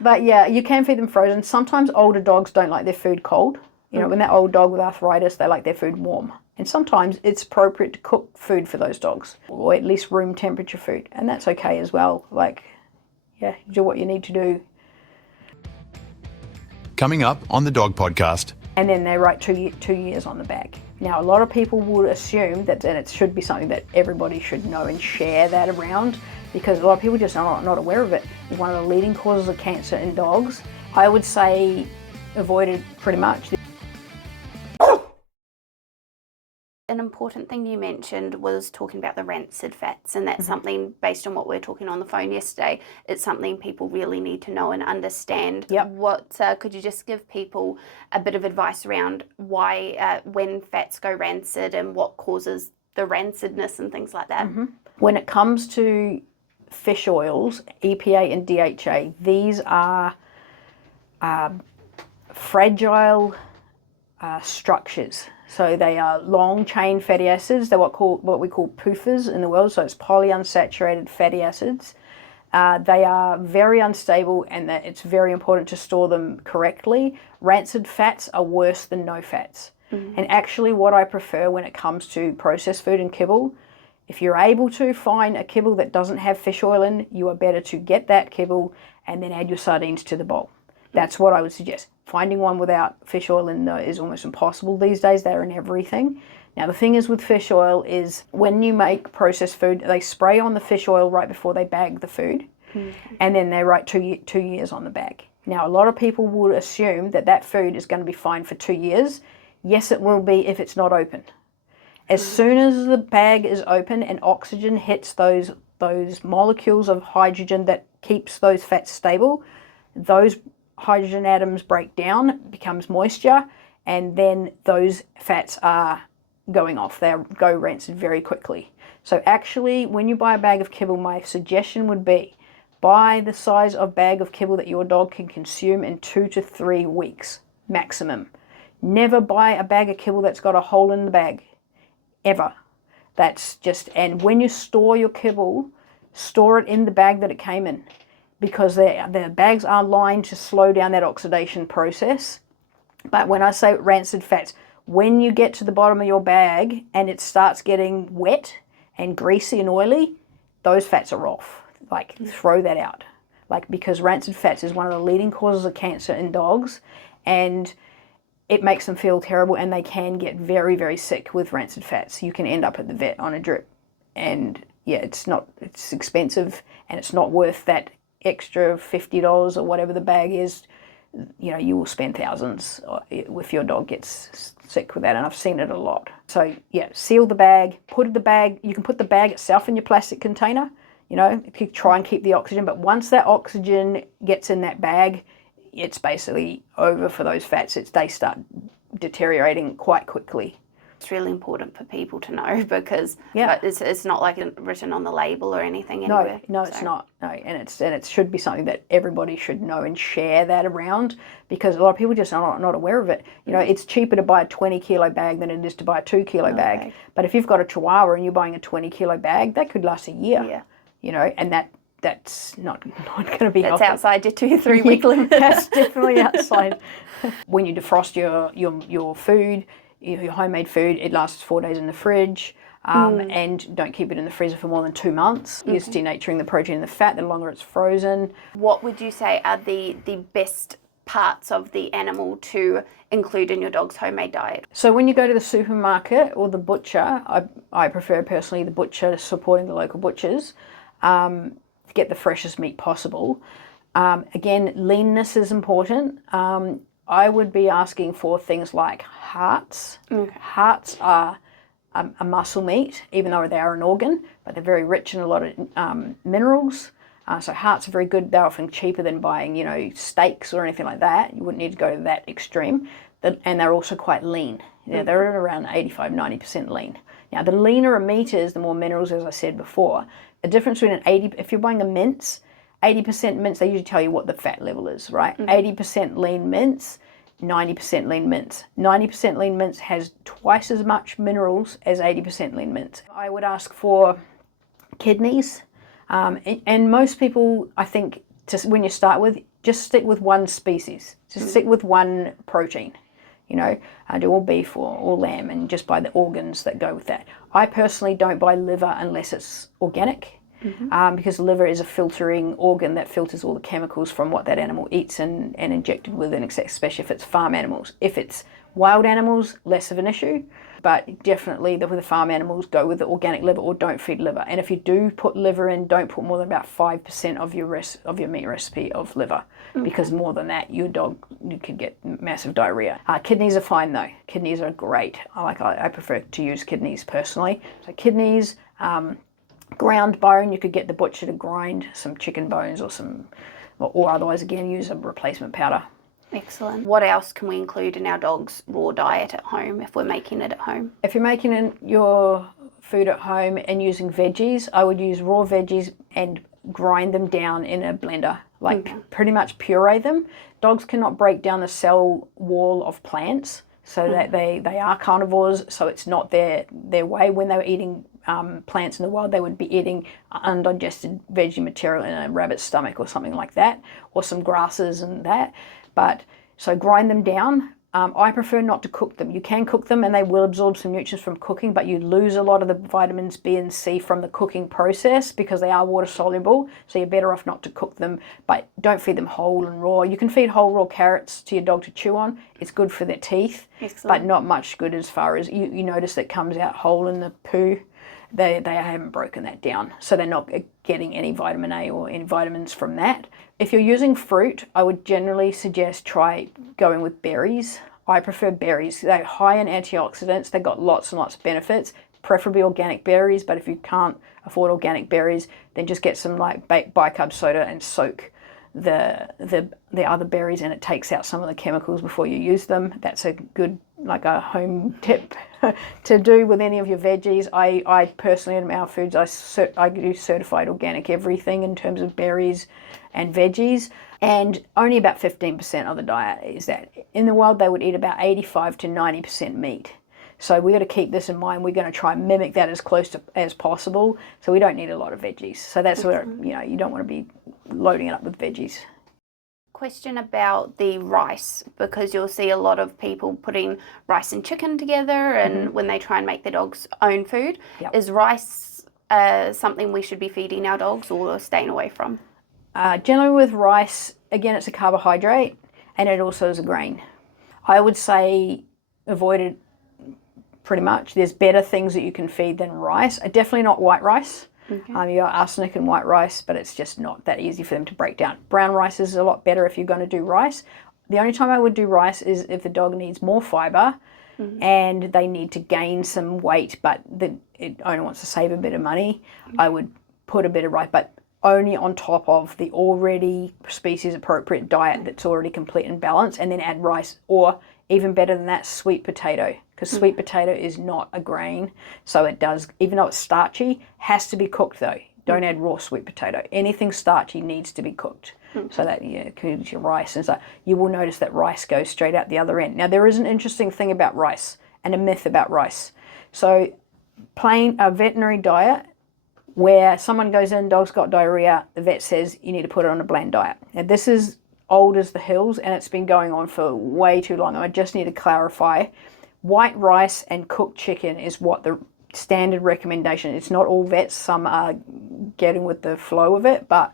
But yeah, you can feed them frozen. Sometimes older dogs don't like their food cold. When that old dog with arthritis, they like their food warm. And sometimes it's appropriate to cook food for those dogs, or at least room temperature food. And that's okay as well. Do what you need to do. Coming up on the Dog Podcast. And then they write 2 years on the back. Now, a lot of people would assume that it should be something that everybody should know and share that around, because a lot of people just are not aware of it. It's one of the leading causes of cancer in dogs. I would say avoid it pretty much. An important thing you mentioned was talking about the rancid fats, and that's something, based on what we were talking on the phone yesterday, it's something people really need to know and understand. Yep. What could you just give people a bit of advice around why, when fats go rancid, and what causes the rancidness and things like that? When it comes to fish oils, EPA and DHA, these are fragile structures. So they are long chain fatty acids. They're what we call PUFAs in the world. So it's polyunsaturated fatty acids. They are very unstable, and that it's very important to store them correctly. Rancid fats are worse than no fats. And actually what I prefer when it comes to processed food and kibble, if you're able to find a kibble that doesn't have fish oil in, you are better to get that kibble and then add your sardines to the bowl. That's what I would suggest. Finding one without fish oil in is almost impossible these days. They're in everything. Now the thing is with fish oil is when you make processed food, they spray on the fish oil right before they bag the food, and then they write 2 years on the bag. Now a lot of people would assume that that food is going to be fine for 2 years. Yes, it will be if it's not open. As soon as the bag is open and oxygen hits those molecules of hydrogen that keeps those fats stable, those hydrogen atoms break down, becomes moisture, and then those fats are going off. They go rancid very quickly. So actually, when you buy a bag of kibble, my suggestion would be buy the size of bag of kibble that your dog can consume in 2 to 3 weeks maximum. Never buy a bag of kibble that's got a hole in the bag, ever. That's just, and when you store your kibble, store it in the bag that it came in, because the bags are lined to slow down that oxidation process. But when I say rancid fats, when you get to the bottom of your bag and it starts getting wet and greasy and oily, those fats are off. Like, throw that out. Like, because rancid fats is one of the leading causes of cancer in dogs, and it makes them feel terrible, and they can get very, very sick with rancid fats. You can end up at the vet on a drip, and yeah, it's expensive, and it's not worth that extra $50 or whatever the bag is. You know, you will spend thousands if your dog gets sick with that, and I've seen it a lot. So yeah, seal the bag, you can put the bag itself in your plastic container, you know, try and keep the oxygen, but once that oxygen gets in that bag, it's basically over for those fats. They start deteriorating quite quickly. It's really important for people to know, because it's not like written on the label or anything anywhere. No, it's not. No, and it should be something that everybody should know and share that around, because a lot of people just are not aware of it. You know, it's cheaper to buy a 20-kilo bag than it is to buy a 2-kilo bag. But if you've got a Chihuahua and you're buying a 20-kilo bag, that could last a year. Yeah. You know, and that's not going to be healthy. That's outside your 2 or 3 week limit. That's definitely outside. When you defrost your food, your homemade food, it lasts 4 days in the fridge, and don't keep it in the freezer for more than 2 months. You're denaturing the protein and the fat the longer it's frozen. What would you say are the best parts of the animal to include in your dog's homemade diet? So when you go to the supermarket or the butcher, I prefer personally the butcher, supporting the local butchers, to get the freshest meat possible. Again, leanness is important. I would be asking for things like hearts. Hearts are a muscle meat, even though they are an organ, but they're very rich in a lot of minerals. So hearts are very good. They're often cheaper than buying, you know, steaks or anything like that. You wouldn't need to go to that extreme. And they're also quite lean. Yeah, they're around 85-90% lean. Now, the leaner a meat is, the more minerals, as I said before. The difference between if you're buying a mince, 80% mince, they usually tell you what the fat level is, right? 80% lean mince, 90% lean mince. 90% lean mince has twice as much minerals as 80% lean mince. I would ask for kidneys, and most people, I think, when you start with, just stick with one species. Just stick with one protein. You know, do all beef or lamb, and just buy the organs that go with that. I personally don't buy liver unless it's organic, because liver is a filtering organ that filters all the chemicals from what that animal eats and injected with, and especially if it's farm animals. If it's wild animals, less of an issue, but definitely with the farm animals, go with the organic liver or don't feed liver. And if you do put liver in, don't put more than about 5% of your meat recipe of liver, because more than that, you could get massive diarrhea. Kidneys are fine though. Kidneys are great. I prefer to use kidneys personally. So kidneys, ground bone, you could get the butcher to grind some chicken bones or otherwise again use a replacement powder. Excellent. What else can we include in our dog's raw diet at home if we're making it at home? If you're making your food at home and using veggies, I would use raw veggies and grind them down in a blender, pretty much puree them. Dogs cannot break down the cell wall of plants, so that they are carnivores, so it's not their way. When they were eating plants in the wild, they would be eating undigested veggie material in a rabbit's stomach or something like that, or some grasses and that. But so grind them down, I prefer not to cook them. You can cook them and they will absorb some nutrients from cooking, but you lose a lot of the vitamins B and C from the cooking process because they are water soluble, so you're better off not to cook them, but don't feed them whole and raw. You can feed whole raw carrots to your dog to chew on. It's good for their teeth. Excellent. But not much good as far as you notice that comes out whole in the poo. They haven't broken that down, so they're not getting any vitamin A or any vitamins from that. If you're using fruit, I would generally suggest try going with berries. I prefer berries. They're high in antioxidants. They've got lots and lots of benefits, preferably organic berries, but if you can't afford organic berries, then just get some like bicarb soda and soak the other berries, and it takes out some of the chemicals before you use them. That's a good, like a home tip to do with any of your veggies. I personally, in our foods, I do certified organic everything in terms of berries and veggies, and only about 15% of the diet is that. In the wild, they would eat about 85 to 90% meat. So we got to keep this in mind. We're going to try and mimic that as close to as possible. So we don't need a lot of veggies. So that's where, you don't want to be loading it up with veggies. Question about the rice, because you'll see a lot of people putting rice and chicken together, and when they try and make their dog's own food. Yep. Is rice something we should be feeding our dogs or staying away from? Generally with rice, again, it's a carbohydrate and it also is a grain. I would say avoid it pretty much. There's better things that you can feed than rice. Definitely not white rice. Okay. You got arsenic in white rice, but it's just not that easy for them to break down. Brown rice is a lot better if you're going to do rice. The only time I would do rice is if the dog needs more fiber and they need to gain some weight, but it only wants to save a bit of money. I would put a bit of rice, but only on top of the already species appropriate diet that's already complete and balanced, and then add rice, or even better than that, sweet potato, because sweet potato is not a grain, so it does, even though it's starchy, has to be cooked though. Don't add raw sweet potato. Anything starchy needs to be cooked, so that includes your rice. And so you will notice that rice goes straight out the other end. Now there is an interesting thing about rice and a myth about rice. So a veterinary diet where someone goes in, dog's got diarrhea, the vet says you need to put it on a bland diet. Now this is old as the hills and it's been going on for way too long. I just need to clarify, white rice and cooked chicken is what the standard recommendation. It's not all vets, some are getting with the flow of it, but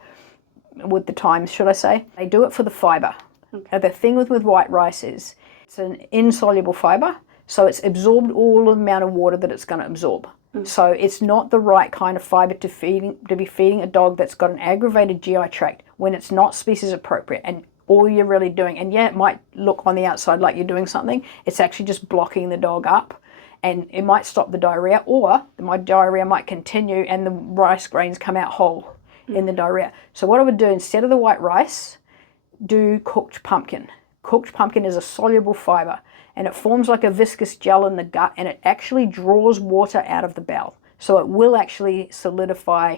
with the times, should I say. They do it for the fiber. Okay. The thing with white rice is it's an insoluble fiber, so it's absorbed all the amount of water that it's going to absorb. So it's not the right kind of fiber to be feeding a dog that's got an aggravated GI tract when it's not species appropriate, and all you're really doing, and yeah, it might look on the outside like you're doing something, it's actually just blocking the dog up, and it might stop the diarrhea, or my diarrhea might continue and the rice grains come out whole in the diarrhea. So what I would do, instead of the white rice, do cooked pumpkin. Cooked pumpkin is a soluble fiber, and it forms like a viscous gel in the gut, and it actually draws water out of the bowel. So it will actually solidify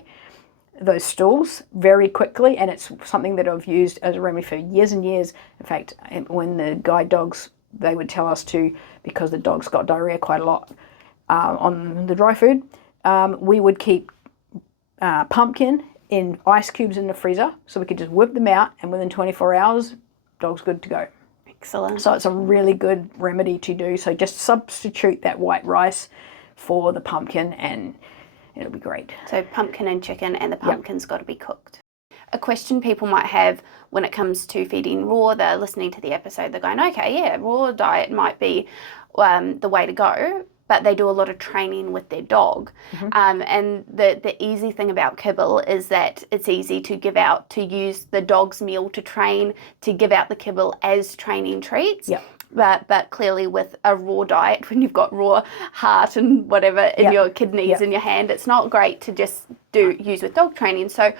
those stools very quickly, and it's something that I've used as a remedy for years and years. In fact, when the guide dogs, they would tell us to, because the dogs got diarrhea quite a lot on the dry food, we would keep pumpkin in ice cubes in the freezer, so we could just whip them out, and within 24 hours, dog's good to go. Excellent. So it's a really good remedy to do. So just substitute that white rice for the pumpkin and it'll be great. So pumpkin and chicken, and the pumpkin's got to be cooked. A question people might have when it comes to feeding raw, they're listening to the episode, they're going, okay, yeah, raw diet might be the way to go, but they do a lot of training with their dog. And the easy thing about kibble is that it's easy to give out, to use the dog's meal to train, to give out the kibble as training treats. But clearly with a raw diet, when you've got raw heart and whatever in your kidneys in your hand, it's not great to just use with dog training. So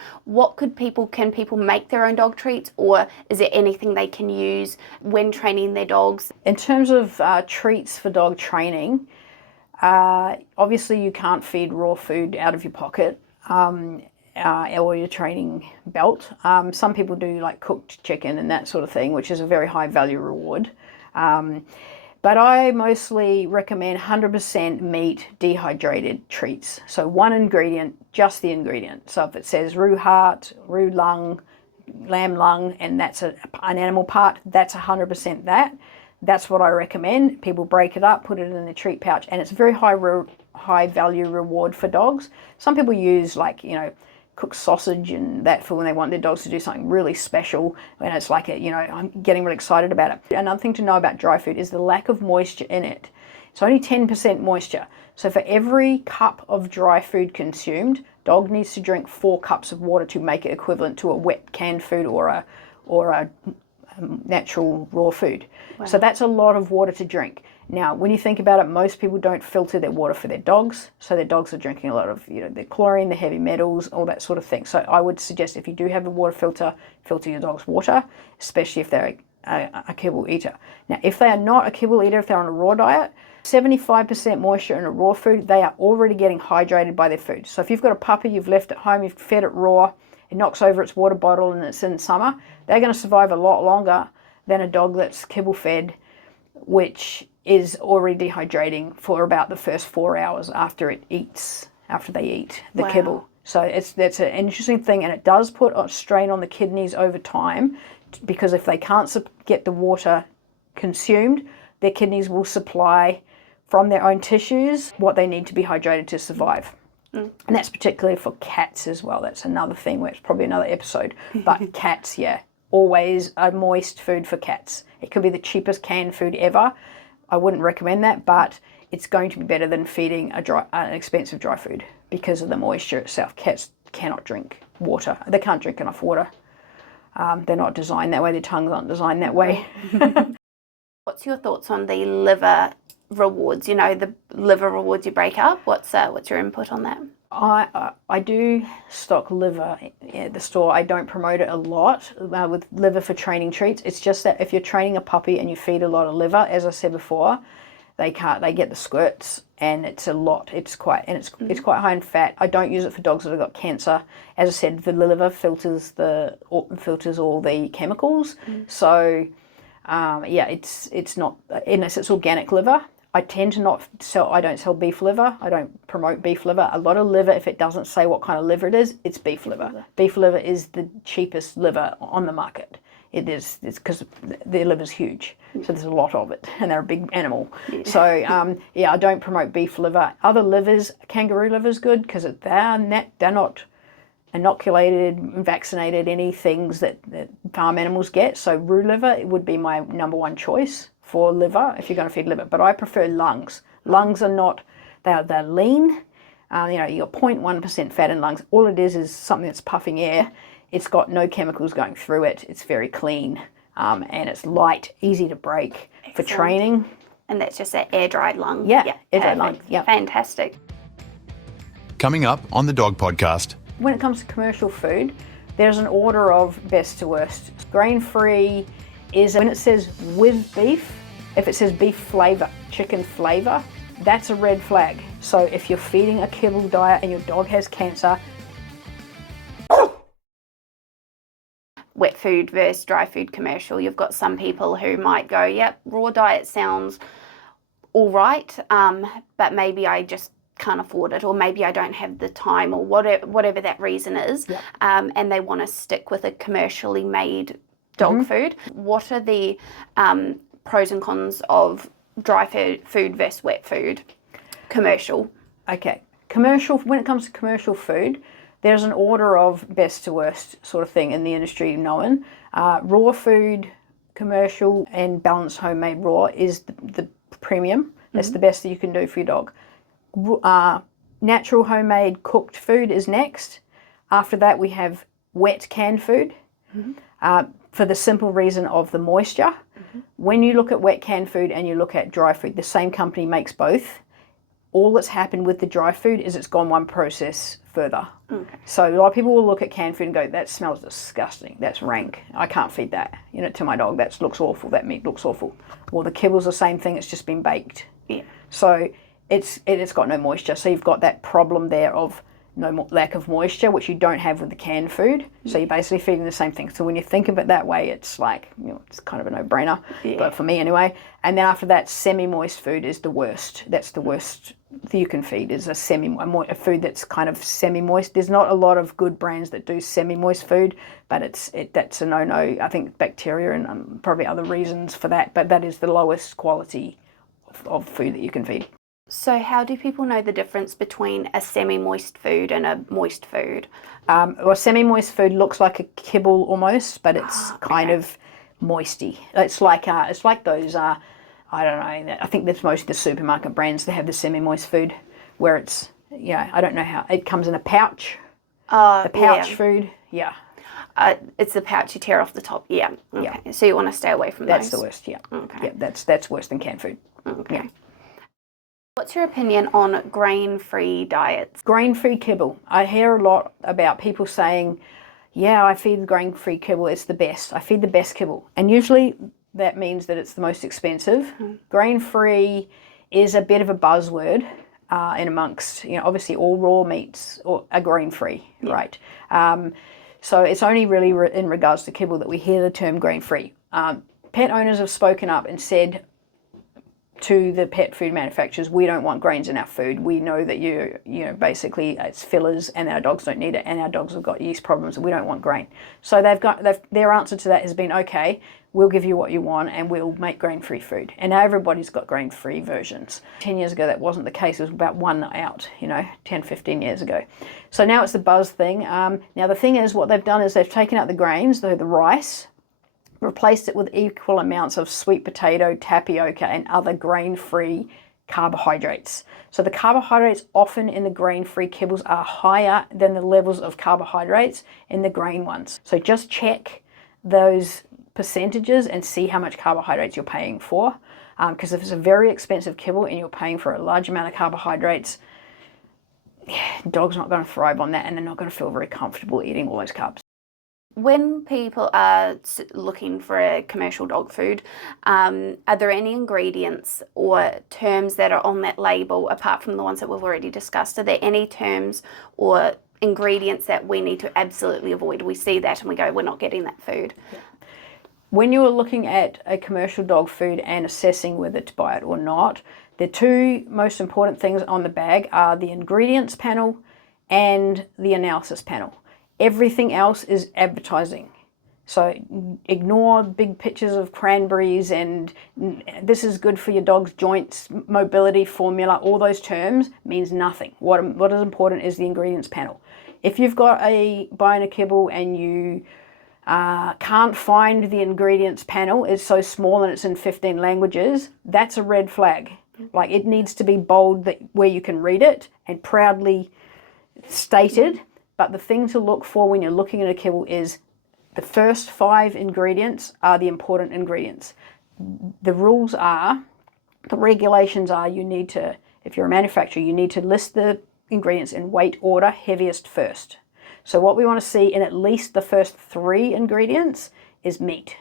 can people make their own dog treats, or is there anything they can use when training their dogs? In terms of treats for dog training, obviously you can't feed raw food out of your pocket or your training belt. Some people do like cooked chicken and that sort of thing, which is a very high value reward. But I mostly recommend 100% meat dehydrated treats. So one ingredient, just the ingredient. So if it says roux heart, roux lung, lamb lung, and that's an animal part, that's 100% that. That's what I recommend. People break it up, put it in the treat pouch, and it's a very high value reward for dogs. Some people use cooked sausage and that for when they want their dogs to do something really special, and it's like I'm getting really excited about it. Another thing to know about dry food is the lack of moisture in it. It's only 10% moisture. So for every cup of dry food consumed, dog needs to drink 4 cups of water to make it equivalent to a wet canned food or a natural raw food. Wow. So that's a lot of water to drink. Now, when you think about it, most people don't filter their water for their dogs. So their dogs are drinking a lot of the chlorine, the heavy metals, all that sort of thing. So I would suggest if you do have a water filter, filter your dog's water, especially if they're a kibble eater. Now, if they are not a kibble eater, if they're on a raw diet, 75% moisture in a raw food, they are already getting hydrated by their food. So if you've got a puppy, you've left it home, you've fed it raw, it knocks over its water bottle and it's in summer, they're going to survive a lot longer than a dog that's kibble fed, which is already dehydrating for about the first 4 hours after they eat the wow. kibble. So that's an interesting thing, and it does put a strain on the kidneys over time, because if they can't get the water consumed, their kidneys will supply from their own tissues what they need to be hydrated to survive. And that's particularly for cats as well. That's another thing, which is probably another episode. But cats, always a moist food for cats. It could be the cheapest canned food ever. I wouldn't recommend that, but it's going to be better than feeding an expensive dry food because of the moisture itself. Cats cannot drink water. They can't drink enough water. They're not designed that way. Their tongues aren't designed that way. What's your thoughts on the liver rewards? The liver rewards you break up. What's your input on that? I do stock liver at the store. I don't promote it a lot with liver for training treats. It's just that if you're training a puppy and you feed a lot of liver, as I said before, they get the squirts, and it's a lot. It's quite high in fat. I don't use it for dogs that have got cancer. As I said, the liver filters all the chemicals. So it's not, unless it's organic liver. I tend to not sell, I don't sell beef liver. I don't promote beef liver. A lot of liver, if it doesn't say what kind of liver it is, it's beef liver. Beef liver is the cheapest liver on the market. It's because their liver's huge. So there's a lot of it, and they're a big animal. Yeah. So, I don't promote beef liver. Other livers, kangaroo liver's good because they're not inoculated and vaccinated, any things that farm animals get. So roux liver would be my number one choice for liver if you're going to feed liver. But I prefer lungs. Lungs are not, they're lean. You got 0.1% fat in lungs. All it is something that's puffing air. It's got no chemicals going through it. It's very clean, and it's light, easy to break. Excellent. For training. And that's just that air-dried lung. Yeah, air-dried lung. Yeah. Fantastic. Coming up on the Dog Podcast. When it comes to commercial food, there's an order of best to worst. Grain-free is when it says with beef. If it says beef flavour, chicken flavour, that's a red flag. So if you're feeding a kibble diet and your dog has cancer, wet food versus dry food commercial, you've got some people who might go, yep, raw diet sounds all right, but maybe I just can't afford it, or maybe I don't have the time, or whatever that reason is. Yep. And they want to stick with a commercially made dog food. What are the pros and cons of dry food versus wet food commercial? Okay, commercial, when it comes to commercial food, there's an order of best to worst sort of thing in the industry known. Raw food, commercial, and balanced homemade raw is the premium. That's the best that you can do for your dog. Natural homemade cooked food is next. After that, we have wet canned food for the simple reason of the moisture. When you look at wet canned food and you look at dry food, the same company makes both. All that's happened with the dry food is it's gone one process further. Okay. So a lot of people will look at canned food and go, that smells disgusting, that's rank, I can't feed that to my dog, that looks awful, that meat looks awful. Well, the kibble's the same thing, it's just been baked. Yeah. So it's got no moisture, so you've got that problem there of lack of moisture, which you don't have with the canned food. So you're basically feeding the same thing. So when you think of it that way, it's like, it's kind of a no-brainer, but for me anyway. And then after that, semi-moist food is the worst. That's the worst that you can feed, is a food that's kind of semi-moist. There's not a lot of good brands that do semi-moist food, but that's a no-no. I think bacteria and probably other reasons for that, but that is the lowest quality of food that you can feed. So how do people know the difference between a semi-moist food and a moist food? Well, semi-moist food looks like a kibble almost, but it's kind of moisty. It's like those, I don't know, I think that's most of the supermarket brands that have the semi-moist food, where it's, I don't know how, it comes in a pouch, the pouch food, it's the pouch you tear off the top, Okay. So you want to stay away from that's those? That's the worst, Okay. Yeah, that's worse than canned food. Okay. Yeah. What's your opinion on grain-free diets? Grain-free kibble. I hear a lot about people saying, I feed the grain-free kibble, it's the best. I feed the best kibble. And usually that means that it's the most expensive. Grain-free is a bit of a buzzword in amongst, obviously all raw meats are grain-free, right? So it's only really in regards to kibble that we hear the term grain-free. Pet owners have spoken up and said to the pet food manufacturers, we don't want grains in our food. We know that basically it's fillers and our dogs don't need it, and our dogs have got yeast problems and we don't want grain. So their answer to that has been, okay, we'll give you what you want and we'll make grain-free food. And now everybody's got grain-free versions. 10 years ago that wasn't the case. It was about one out, 10, 15 years ago. So now it's the buzz thing. Now the thing is, what they've done is they've taken out the grains, the rice, replaced it with equal amounts of sweet potato, tapioca, and other grain-free carbohydrates. So the carbohydrates often in the grain-free kibbles are higher than the levels of carbohydrates in the grain ones. So just check those percentages and see how much carbohydrates you're paying for. Because if it's a very expensive kibble and you're paying for a large amount of carbohydrates, dog's not going to thrive on that, and they're not going to feel very comfortable eating all those carbs. When people are looking for a commercial dog food, are there any ingredients or terms that are on that label, apart from the ones that we've already discussed? Are there any terms or ingredients that we need to absolutely avoid? We see that and we go, we're not getting that food. When you're looking at a commercial dog food and assessing whether to buy it or not, the two most important things on the bag are the ingredients panel and the analysis panel. Everything else is advertising. So ignore big pictures of cranberries and this is good for your dog's joints, mobility, formula. All those terms means nothing. What is important is the ingredients panel. If you've got buying a kibble and you can't find the ingredients panel, it's so small and it's in 15 languages, that's a red flag. Like, it needs to be bold where you can read it and proudly stated. But the thing to look for when you're looking at a kibble is the first 5 ingredients are the important ingredients. The regulations are, you need to, if you're a manufacturer, you need to list the ingredients in weight order, heaviest first. So what we want to see in at least the first 3 ingredients is meat.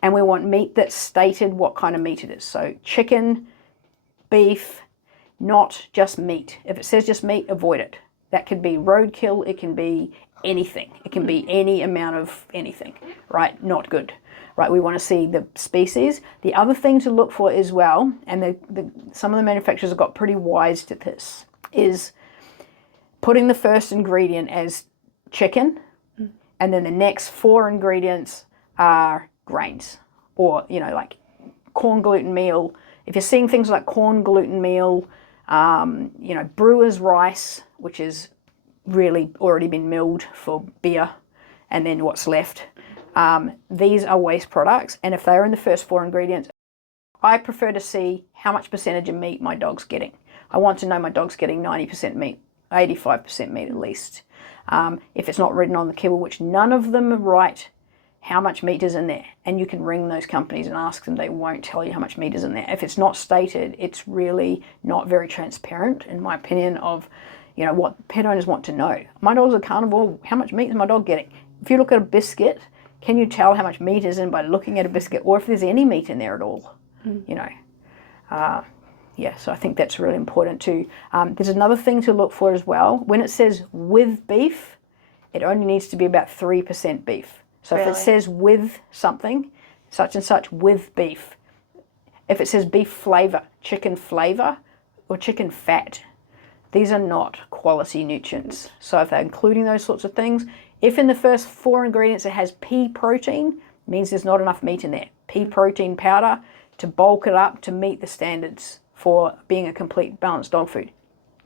And we want meat that's stated what kind of meat it is. So chicken, beef, not just meat. If it says just meat, avoid it. That could be roadkill, it can be anything. It can be any amount of anything, right? Not good, right? We want to see the species. The other thing to look for as well, and some of the manufacturers have got pretty wise to this, is putting the first ingredient as chicken, and then the next 4 ingredients are grains, or, like corn gluten meal. If you're seeing things like corn gluten meal, brewer's rice, which is really already been milled for beer, and then what's left. These are waste products, and if they're in the first 4 ingredients, I prefer to see how much percentage of meat my dog's getting. I want to know my dog's getting 90% meat, 85% meat at least. If it's not written on the kibble, which none of them write how much meat is in there, and you can ring those companies and ask them, they won't tell you how much meat is in there. If it's not stated, it's really not very transparent, in my opinion, of what pet owners want to know. My dog's a carnivore, how much meat is my dog getting? If you look at a biscuit, can you tell how much meat is in by looking at a biscuit, or if there's any meat in there at all? Yeah, so I think that's really important too. There's another thing to look for as well. When it says with beef, it only needs to be about 3% beef. So if it says with something, such and such with beef, if it says beef flavor, or chicken fat, these are not quality nutrients. So if they're including those sorts of things, if in the first 4 ingredients it has pea protein, it means there's not enough meat in there. Pea protein powder to bulk it up to meet the standards for being a complete balanced dog food.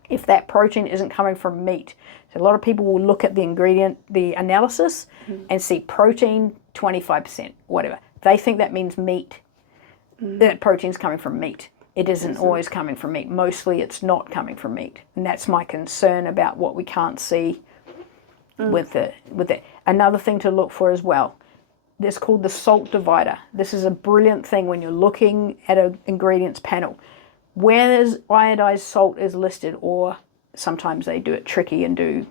If that protein isn't coming from meat, so a lot of people will look at the analysis and see protein 25%, whatever. They think that means meat, that protein's coming from meat. It isn't always coming from meat. Mostly it's not coming from meat. And that's my concern about what we can't see with it. Another thing to look for as well, it's called the salt divider. This is a brilliant thing when you're looking at an ingredients panel. Where there's iodized salt is listed, or sometimes they do it tricky and do,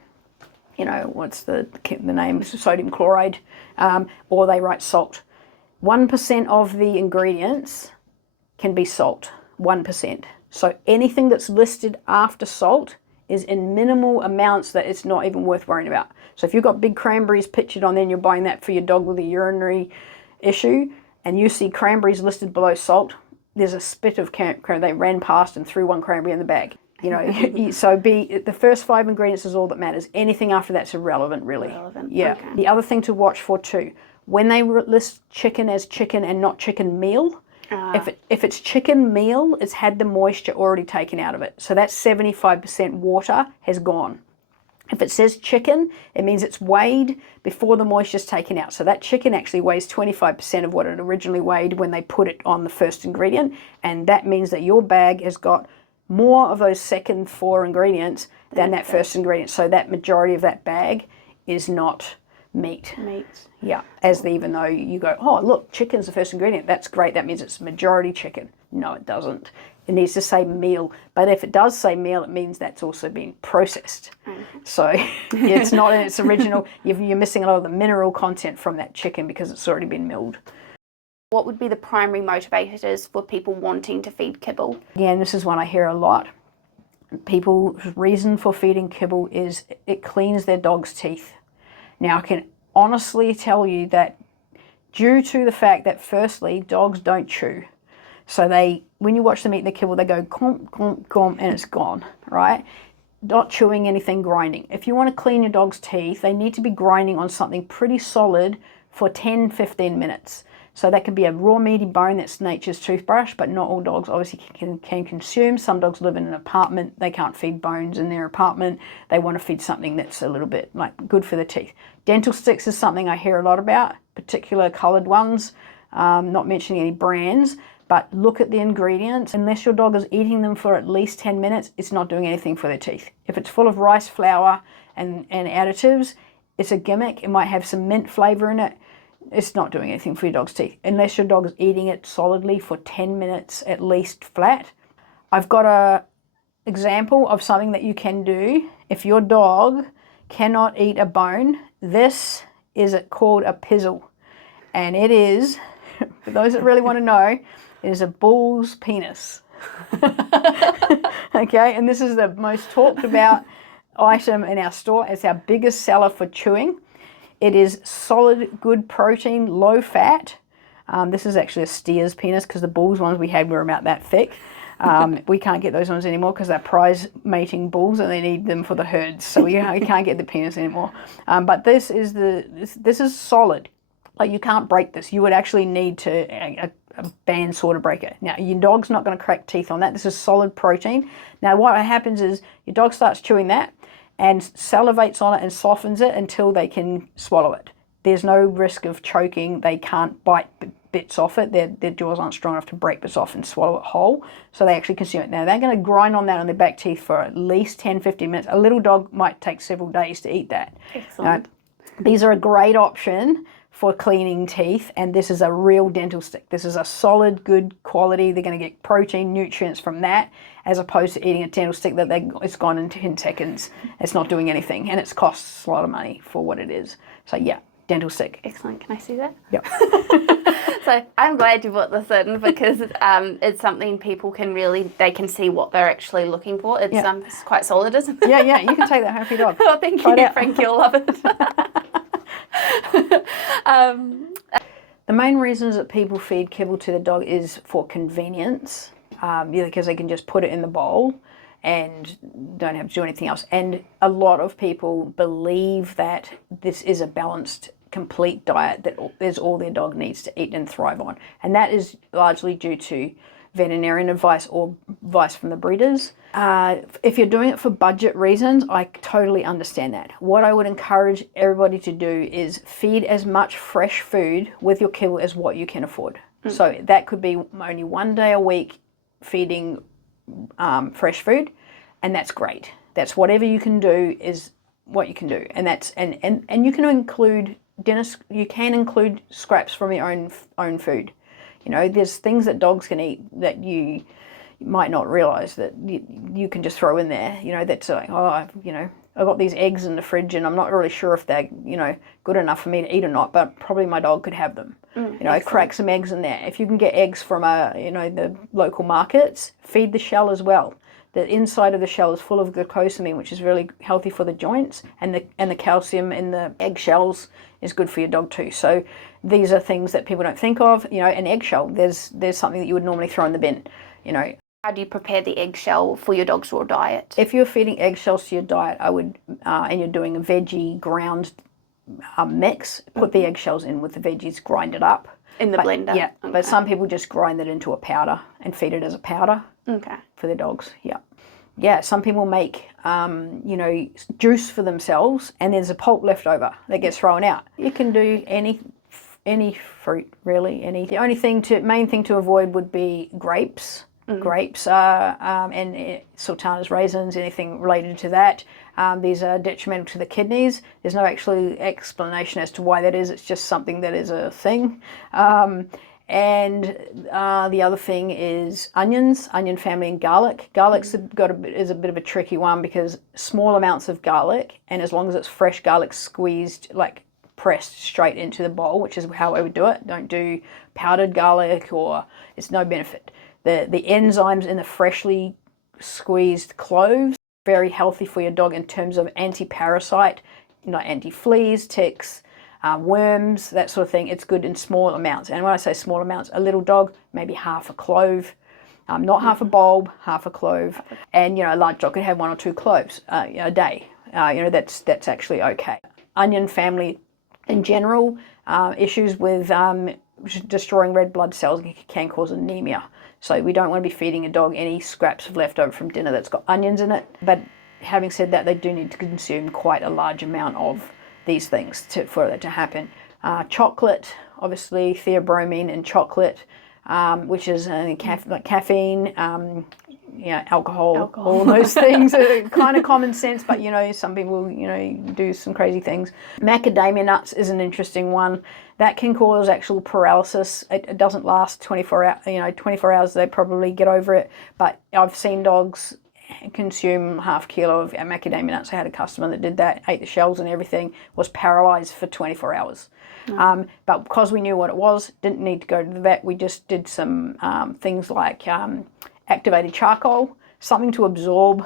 what's the name, sodium chloride, or they write salt. 1% of the ingredients can be salt, 1%. So anything that's listed after salt is in minimal amounts that it's not even worth worrying about. So if you've got big cranberries pictured on there and you're buying that for your dog with a urinary issue, and you see cranberries listed below salt, there's a spit of cranberry. They ran past and threw one cranberry in the bag. So the first 5 ingredients is all that matters. Anything after that's irrelevant, really. Yeah. Okay. The other thing to watch for too, when they list chicken as chicken and not chicken meal, if it's chicken meal, it's had the moisture already taken out of it. So that 75% water has gone. If it says chicken, it means it's weighed before the moisture's taken out. So that chicken actually weighs 25% of what it originally weighed when they put it on the first ingredient. And that means that your bag has got more of those second 4 ingredients than that first ingredient. So that majority of that bag is not meat. Yeah. Even though you go, oh, look, chicken's the first ingredient. That's great. That means it's majority chicken. No, it doesn't. It needs to say meal. But if it does say meal, it means that's also been processed. So it's not in its original. You're missing a lot of the mineral content from that chicken because it's already been milled. What would be the primary motivators for people wanting to feed kibble? Again, this is one I hear a lot. People's reason for feeding kibble is it cleans their dog's teeth. Now, I can honestly tell you that due to the fact that, firstly, dogs don't chew. So when you watch them eat the kibble, they go gomp, gomp, gomp, and it's gone, right? Not chewing anything, grinding. If you want to clean your dog's teeth, they need to be grinding on something pretty solid for 10-15 minutes. So that could be a raw meaty bone that's nature's toothbrush, but not all dogs obviously can consume. Some dogs live in an apartment. They can't feed bones in their apartment. They want to feed something that's a little bit good for the teeth. Dental sticks is something I hear a lot about, particular coloured ones, not mentioning any brands. But look at the ingredients. Unless your dog is eating them for at least 10 minutes, it's not doing anything for their teeth. If it's full of rice flour and additives, it's a gimmick. it might have some mint flavor in it. It's not doing anything for your dog's teeth unless your dog is eating it solidly for 10 minutes at least flat. I've got a example of something that you can do if your dog cannot eat a bone. This is called a pizzle, and it is, for those that really want to know, it is a bull's penis. Okay, and this is the most talked about item in our store. It's our biggest seller for chewing. It is solid, good protein, low fat. This is actually a steer's penis because the bull's ones we had were about that thick. We can't get those ones anymore because they're prize mating bulls and they need them for the herds. So we can't get the penis anymore. But this is solid. Like, you can't break this. You would actually need a band sort of breaker. Now, your dog's not going to crack teeth on that. This is solid protein. Now, what happens is your dog starts chewing that and salivates on it and softens it until they can swallow it. There's no risk of choking. They can't bite bits off it. Their jaws aren't strong enough to break bits off and swallow it whole, so they actually consume it. Now, they're going to grind on that on their back teeth for at least 10-15 minutes. A little dog might take several days to eat that. Excellent. These are a great option for cleaning teeth, and this is a real dental stick. This is a solid, good quality. They're going to get protein, nutrients from that, as opposed to eating a dental stick that it's gone in 10 seconds. It's not doing anything, and it costs a lot of money for what it is. So yeah, dental stick. Excellent. Can I see that? Yep. So I'm glad you put this in because it's something people can they can see what they're actually looking for. It's it's quite solid, isn't it? Yeah, you can take that home for your dog. Oh, thank you, Frank. You'll love it. The main reasons that people feed kibble to the dog is for convenience, because they can just put it in the bowl and don't have to do anything else. And a lot of people believe that this is a balanced, complete diet that is all their dog needs to eat and thrive on. And that is largely due to veterinarian advice or advice from the breeders. If you're doing it for budget reasons, I totally understand that. What I would encourage everybody to do is feed as much fresh food with your kibble as what you can afford. So that could be only 1 day a week feeding fresh food, and that's great. That's whatever you can do is what you can do, and that's and you can include dinners. You can include scraps from your own food. You know, there's things that dogs can eat that you might not realize that you can just throw in there. You know, that's like, oh, you know, I've got these eggs in the fridge and I'm not really sure if they're, you know, good enough for me to eat or not, but probably my dog could have them. You know, crack some eggs in there. If you can get eggs from the local markets, feed the shell as well. The inside of the shell is full of glucosamine, which is really healthy for the joints, and the calcium in the egg shells is good for your dog too. So these are things that people don't think of. You know, an eggshell, there's something that you would normally throw in the bin. You know, how do you prepare the eggshell for your dog's raw diet? If you're feeding eggshells to your diet, I would, and you're doing a veggie ground mix, put the eggshells in with the veggies, grind it up. In the blender? Yeah, okay. But some people just grind it into a powder and feed it as a powder for their dogs, Yeah, some people make, juice for themselves and there's a pulp left over that gets thrown out. You can do any fruit, really, any. The only main thing to avoid would be grapes. Grapes and sultanas, raisins, anything related to that. These are detrimental to the kidneys. There's no actual explanation as to why that is. It's just something that is a thing. And the other thing is onions, onion family, and garlic. Garlic's is a bit of a tricky one because small amounts of garlic, and as long as it's fresh garlic squeezed, like pressed straight into the bowl, which is how I would do it. Don't do powdered garlic, or it's no benefit. The enzymes in the freshly squeezed cloves, very healthy for your dog in terms of anti-parasite, anti-fleas, ticks, worms, that sort of thing. It's good in small amounts. And when I say small amounts, a little dog, maybe half a clove, not half a bulb, half a clove. And, a large dog could have 1 or 2 cloves a day. That's actually okay. Onion family in general, issues with destroying red blood cells can cause anemia. So we don't want to be feeding a dog any scraps left over from dinner that's got onions in it. But having said that, they do need to consume quite a large amount of these things for that to happen. Chocolate, obviously theobromine in chocolate, which is like caffeine, alcohol, all those things are kind of common sense, but some people do some crazy things. Macadamia nuts is an interesting one. That can cause actual paralysis. It doesn't last 24 hours. 24 hours they probably get over it, but I've seen dogs consume half kilo of macadamia nuts. I had a customer that did that, ate the shells and everything, was paralyzed for 24 hours. But because we knew what it was, didn't need to go to the vet, we just did some things like activated charcoal, something to absorb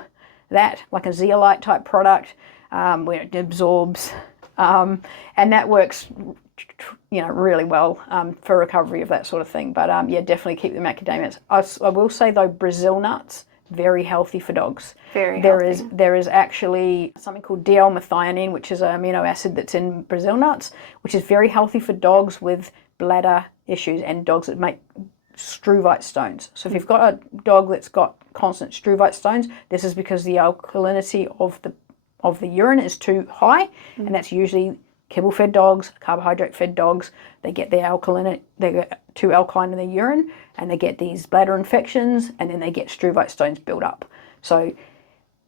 that, like a zeolite type product, where it absorbs, and that works really well for recovery of that sort of thing. But definitely keep the macadamias. I will say though, Brazil nuts, very healthy for dogs. Very healthy. There is actually something called D-L-methionine, which is an amino acid that's in Brazil nuts, which is very healthy for dogs with bladder issues and dogs that make struvite stones. So if you've got a dog that's got constant struvite stones, this is because the alkalinity of the urine is too high, and that's usually kibble-fed dogs, carbohydrate-fed dogs. They get their they get too alkaline in their urine, and they get these bladder infections, and then they get struvite stones build up. So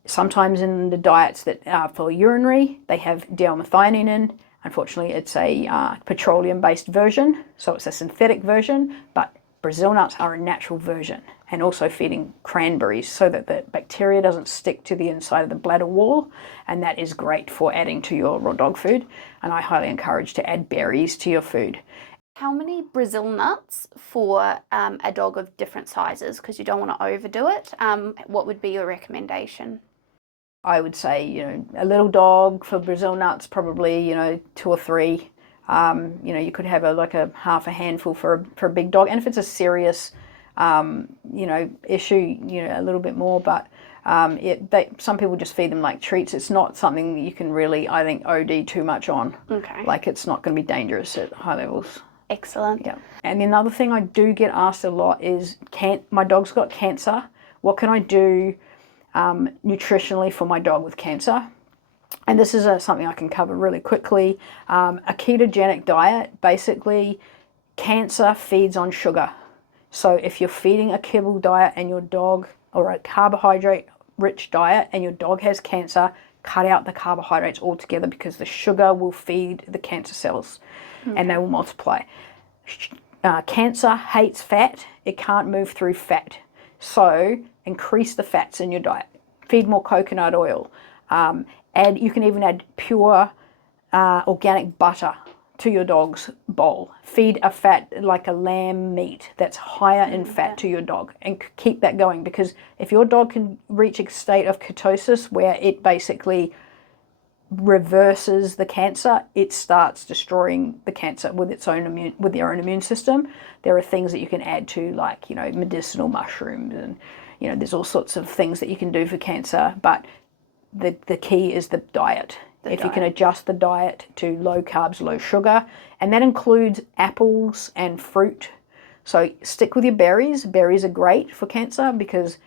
sometimes in the diets that are for urinary, they have D-L-methionine in. Unfortunately, it's a petroleum-based version, so it's a synthetic version, but Brazil nuts are a natural version, and also feeding cranberries so that the bacteria doesn't stick to the inside of the bladder wall, and that is great for adding to your raw dog food. And I highly encourage to add berries to your food. How many Brazil nuts for a dog of different sizes? Because you don't want to overdo it. What would be your recommendation? I would say, a little dog for Brazil nuts, probably, 2 or 3. You could have a half a handful for a big dog. And if it's a serious, issue, a little bit more. But some people just feed them like treats. It's not something that you can really, I think, OD too much on. Okay. Like, it's not going to be dangerous at high levels. Excellent. Yeah. And another thing I do get asked a lot is, my dog's got cancer. What can I do nutritionally for my dog with cancer? And this is something I can cover really quickly. A ketogenic diet, basically, cancer feeds on sugar. So if you're feeding a kibble diet and your dog, or a carbohydrate-rich diet, and your dog has cancer, cut out the carbohydrates altogether, because the sugar will feed the cancer cells. Okay. And they will multiply. Cancer hates fat. It can't move through fat. So increase the fats in your diet. Feed more coconut oil. You can even add pure organic butter to your dog's bowl. Feed a fat like a lamb meat that's higher in fat to your dog, and keep that going, because if your dog can reach a state of ketosis where it basically reverses the cancer, it starts destroying the cancer with their own immune system. There are things that you can add to, like, medicinal mushrooms, and there's all sorts of things that you can do for cancer, but the key is the diet. You can adjust the diet to low carbs, low sugar, and that includes apples and fruit. So stick with your berries. Berries are great for cancer because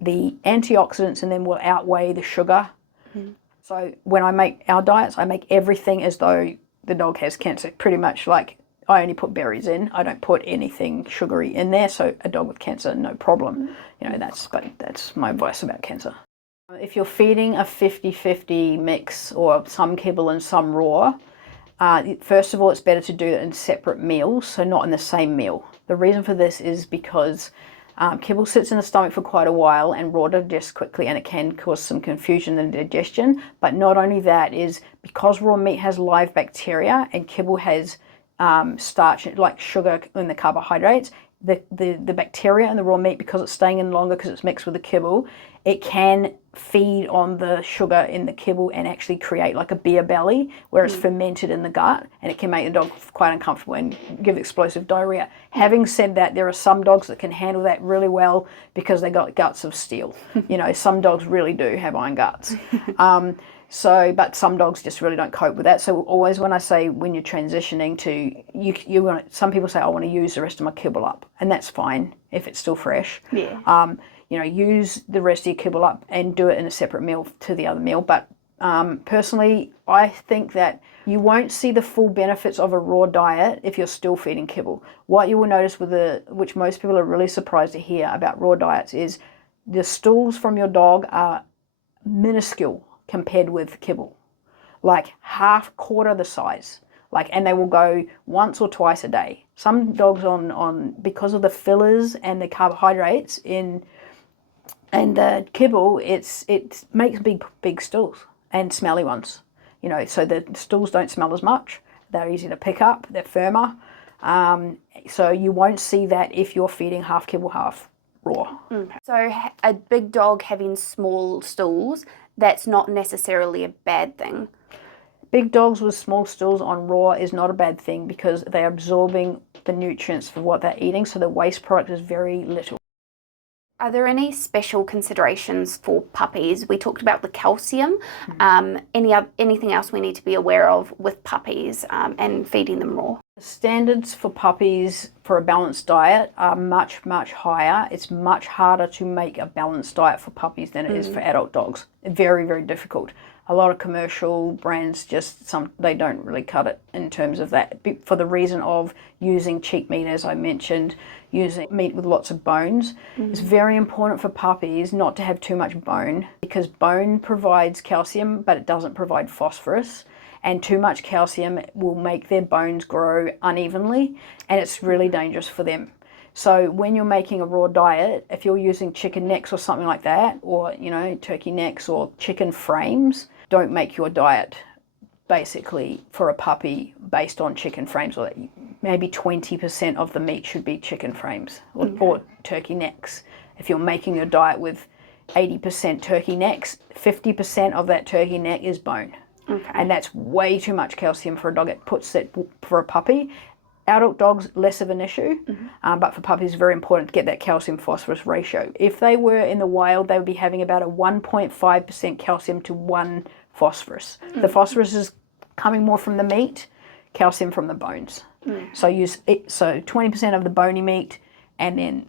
the antioxidants in them will outweigh the sugar. Mm. So when I make our diets, I make everything as though the dog has cancer. Pretty much, like, I only put berries in. I don't put anything sugary in there. So a dog with cancer, no problem. That's my advice about cancer. If you're feeding a 50-50 mix, or some kibble and some raw, first of all, it's better to do it in separate meals, so not in the same meal. The reason for this is because kibble sits in the stomach for quite a while and raw digests quickly, and it can cause some confusion in digestion. But not only that, is because raw meat has live bacteria and kibble has starch, like sugar in the carbohydrates, the bacteria in the raw meat, because it's staying in longer because it's mixed with the kibble, it can feed on the sugar in the kibble and actually create like a beer belly where it's fermented in the gut, and it can make the dog quite uncomfortable and give explosive diarrhea. Having said that, there are some dogs that can handle that really well because they got guts of steel. Some dogs really do have iron guts. But some dogs just really don't cope with that. So always, when I say, when you're transitioning to, some people say, I want to use the rest of my kibble up, and that's fine if it's still fresh. Yeah. Use the rest of your kibble up and do it in a separate meal to the other meal. But personally, I think that you won't see the full benefits of a raw diet if you're still feeding kibble. What you will notice which most people are really surprised to hear about raw diets, is the stools from your dog are minuscule compared with kibble, like quarter the size. And they will go once or twice a day. Some dogs on because of the fillers and the carbohydrates and the kibble, it makes big stools and smelly ones. So the stools don't smell as much. They're easy to pick up. They're firmer. So you won't see that if you're feeding half kibble, half raw. Okay. So a big dog having small stools, that's not necessarily a bad thing. Big dogs with small stools on raw is not a bad thing, because they're absorbing the nutrients for what they're eating, so the waste product is very little. Are there any special considerations for puppies? We talked about the calcium. Anything else we need to be aware of with puppies and feeding them raw? The standards for puppies for a balanced diet are much, much higher. It's much harder to make a balanced diet for puppies than it is for adult dogs. Very, very difficult. A lot of commercial brands they don't really cut it in terms of that, for the reason of using cheap meat, as I mentioned, using meat with lots of bones. It's very important for puppies not to have too much bone, because bone provides calcium, but it doesn't provide phosphorus. And too much calcium will make their bones grow unevenly, and it's really dangerous for them. So when you're making a raw diet, if you're using chicken necks or something like that, or, turkey necks or chicken frames, don't make your diet basically for a puppy based on chicken frames, or maybe 20% of the meat should be chicken frames or turkey necks. If you're making your diet with 80% turkey necks, 50% of that turkey neck is bone. Okay. And that's way too much calcium for a dog. It puts it for a puppy. Adult dogs, less of an issue, but for puppies, it's very important to get that calcium-phosphorus ratio. If they were in the wild, they would be having about a 1.5% calcium to 1 phosphorus. The phosphorus is coming more from the meat, calcium from the bones. So use 20% of the bony meat, and then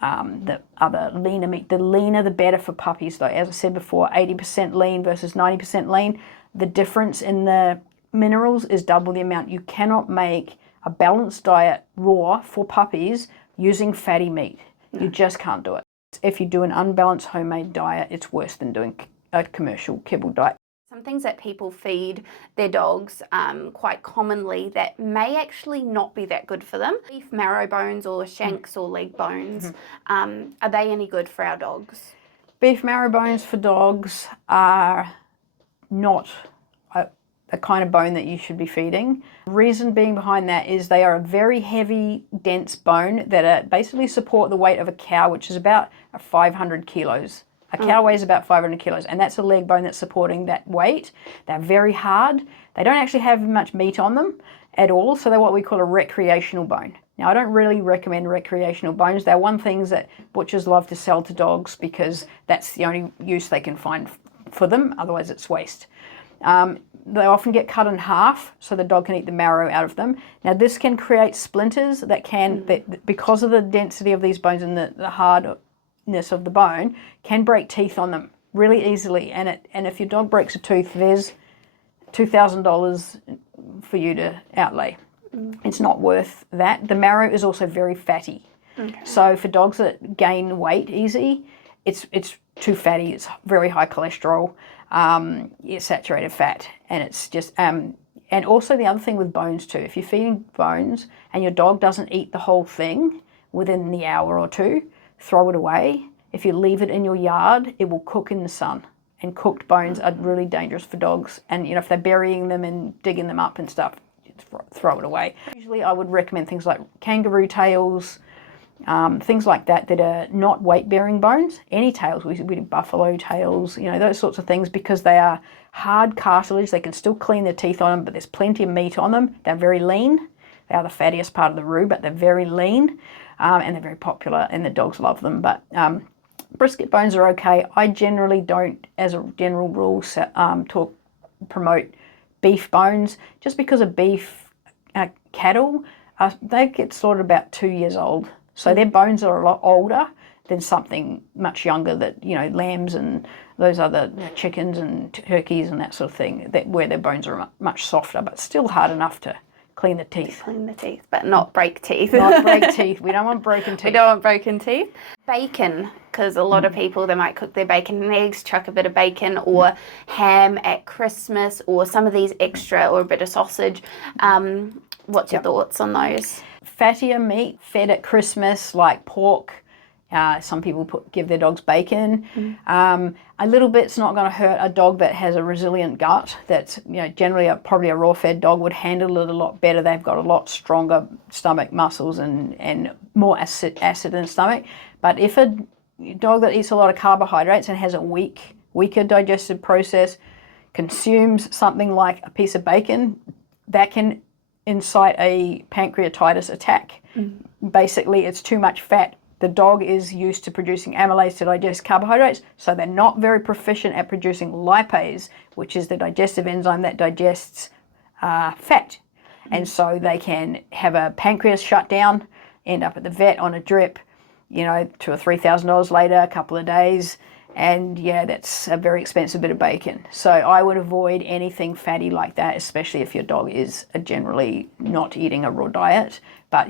the other leaner meat. The leaner, the better for puppies, though. As I said before, 80% lean versus 90% lean. The difference in the minerals is double the amount. You cannot make a balanced diet raw for puppies using fatty meat. You just can't do it. If you do an unbalanced homemade diet, it's worse than doing a commercial kibble diet. Some things that people feed their dogs quite commonly that may actually not be that good for them. Beef marrow bones or shanks or leg bones, are they any good for our dogs? Beef marrow bones for dogs are not a kind of bone that you should be feeding. Reason being behind that is they are a very heavy, dense bone that basically support the weight of a cow, which is about 500 kilos. A cow weighs about 500 kilos, and that's a leg bone that's supporting that weight. They're very hard. They don't actually have much meat on them at all, so they're what we call a recreational bone. Now, I don't really recommend recreational bones. They're one things that butchers love to sell to dogs because that's the only use they can find for them, otherwise it's waste. They often get cut in half so the dog can eat the marrow out of them. Now, this can create splinters that because of the density of these bones and the hardness of the bone, can break teeth on them really easily. And if your dog breaks a tooth, there's $2,000 for you to outlay. It's not worth that. The marrow is also very fatty. So for dogs that gain weight easy, it's too fatty. It's very high cholesterol. It's saturated fat, and it's just and also the other thing with bones too, if you're feeding bones and your dog doesn't eat the whole thing within the hour or two, throw it away. If you leave it in your yard, it will cook in the sun, and cooked bones are really dangerous for dogs. And if they're burying them and digging them up and stuff, throw it away. Usually I would recommend things like kangaroo tails, things like that are not weight-bearing bones. Any tails, we do buffalo tails, those sorts of things, because they are hard cartilage. They can still clean their teeth on them, but there's plenty of meat on them. They're very lean. They are the fattiest part of the roux, but they're very lean, and they're very popular, and the dogs love them. But brisket bones are okay. I generally don't, as a general rule, promote beef bones, just because of beef cattle, they get slaughtered about 2 years old. So their bones are a lot older than something much younger that, lambs and those other chickens and turkeys and that sort of thing, where their bones are much softer, but still hard enough to clean the teeth. Clean the teeth, but not break teeth. Not break teeth. We don't want broken teeth. We don't want broken teeth. Bacon, because a lot of people, they might cook their bacon and eggs, chuck a bit of bacon or ham at Christmas, or some of these extra, or a bit of sausage. What's your thoughts on those? Fattier meat fed at Christmas, like pork. Some people give their dogs bacon. A little bit's not going to hurt a dog that has a resilient gut. That's generally probably a raw-fed dog would handle it a lot better. They've got a lot stronger stomach muscles and more acid in the stomach. But if a dog that eats a lot of carbohydrates and has a weaker digestive process consumes something like a piece of bacon, that can incite a pancreatitis attack. Basically, it's too much fat. The dog is used to producing amylase to digest carbohydrates, so they're not very proficient at producing lipase, which is the digestive enzyme that digests fat. And so they can have a pancreas shut down, end up at the vet on a drip, $2,000 or $3,000 later, a couple of days, and that's a very expensive bit of bacon. So I would avoid anything fatty like that, especially if your dog is generally not eating a raw diet. But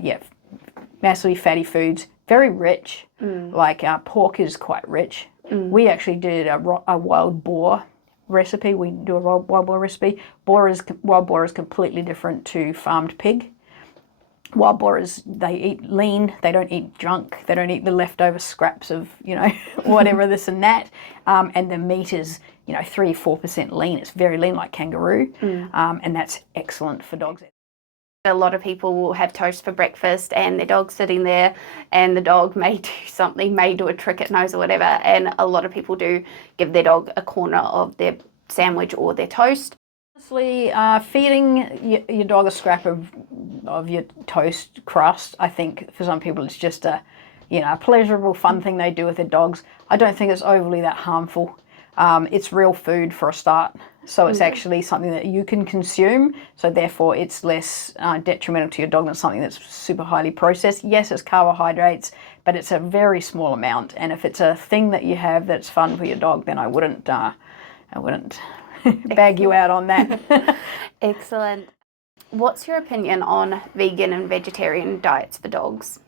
massively fatty foods, very rich, like pork is quite rich. We actually did a wild boar recipe. We do a wild boar recipe. Wild boar is completely different to farmed pig. Wild boars, they eat lean, they don't eat junk, they don't eat the leftover scraps of, whatever this and that. And the meat is, 3-4% lean. It's very lean, like kangaroo. And that's excellent for dogs. A lot of people will have toast for breakfast and their dog's sitting there and the dog may do something, may do a trick it knows or whatever. And a lot of people do give their dog a corner of their sandwich or their toast. Honestly, feeding your dog a scrap of your toast crust, I think for some people it's just a pleasurable, fun thing they do with their dogs. I don't think it's overly that harmful. It's real food for a start, so it's actually something that you can consume, so therefore it's less detrimental to your dog than something that's super highly processed. Yes, it's carbohydrates, but it's a very small amount, and if it's a thing that you have that's fun for your dog, then I wouldn't bag you out on that. Excellent. What's your opinion on vegan and vegetarian diets for dogs?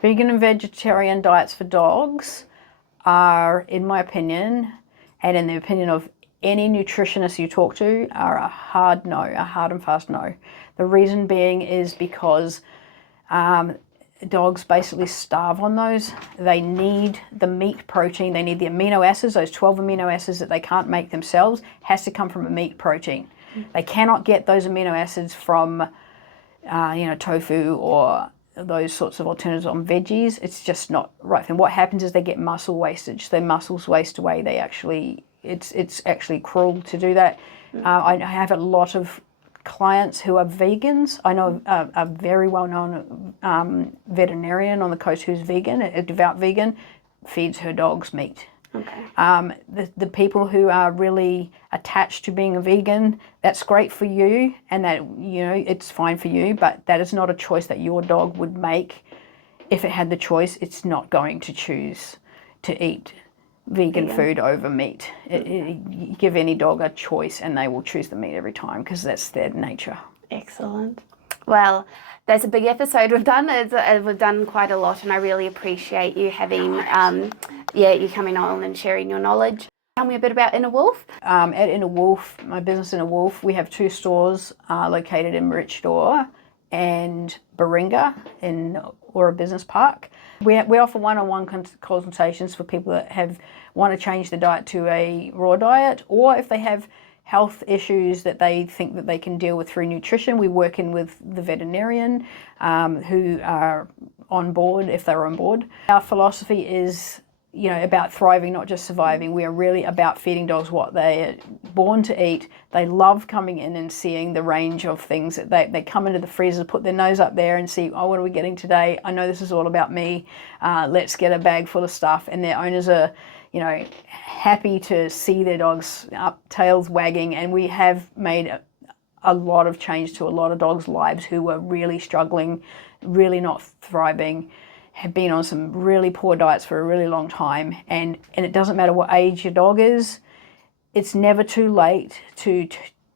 Vegan and vegetarian diets for dogs are, in my opinion, and in the opinion of any nutritionist you talk to, are a hard no, a hard and fast no. The reason being is because dogs basically starve on those. They need the meat protein, they need the amino acids, those 12 amino acids that they can't make themselves, has to come from a meat protein. They cannot get those amino acids from, tofu or those sorts of alternatives on veggies. It's just not right. And what happens is they get muscle wastage. Their muscles waste away. It's actually cruel to do that. I have a lot of clients who are vegans. I know a very well-known veterinarian on the coast who's vegan, a devout vegan, feeds her dogs meat. Okay. The people who are really attached to being a vegan, that's great for you, and that it's fine for you, but that is not a choice that your dog would make. If it had the choice, it's not going to choose to eat vegan food over meat. You give any dog a choice and they will choose the meat every time because that's their nature. Excellent. Well, that's a big episode we've done. We've done quite a lot, and I really appreciate you having, you coming on and sharing your knowledge. Tell me a bit about Inner Wolf. At Inner Wolf, my business Inner Wolf, we have 2 stores located in Maroochydore and Baringa in Aura Business Park. We offer one-on-one consultations for people that want to change their diet to a raw diet, or if they have health issues that they think that they can deal with through nutrition. We work in with the veterinarian who are on board if they're on board. Our philosophy is about thriving, not just surviving. We are really about feeding dogs what they are born to eat. They love coming in and seeing the range of things that they come into the freezer, put their nose up there and see, what are we getting today? I know this is all about me. Let's get a bag full of stuff. And their owners are, happy to see their dogs up, tails wagging. And we have made a lot of change to a lot of dogs' lives who were really struggling, really not thriving, have been on some really poor diets for a really long time, and it doesn't matter what age your dog is. It's never too late to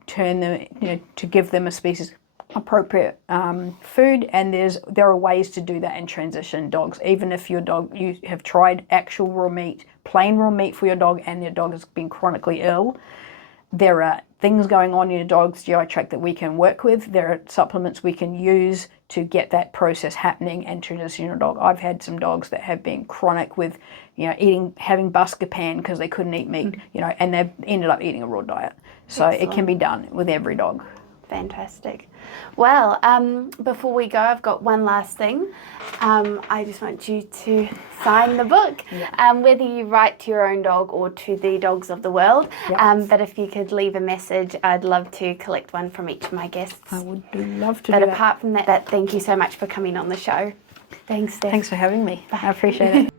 turn them, to give them a species appropriate food, and there are ways to do that and transition dogs. Even if you have tried actual raw meat, plain raw meat for your dog, and your dog has been chronically ill, there are things going on in your dog's GI tract that we can work with. There are supplements we can use to get that process happening and transition your dog. I've had some dogs that have been chronic with, having Buscopan because they couldn't eat meat, and they've ended up eating a raw diet. So Excellent. It can be done with every dog. Fantastic. Well, before we go, I've got one last thing. I just want you to sign the book, whether you write to your own dog or to the dogs of the world. But if you could leave a message, I'd love to collect one from each of my guests. I would love to But do that. apart from that, thank you so much for coming on the show. Thanks, Steph. Thanks for having me. Bye. I appreciate it.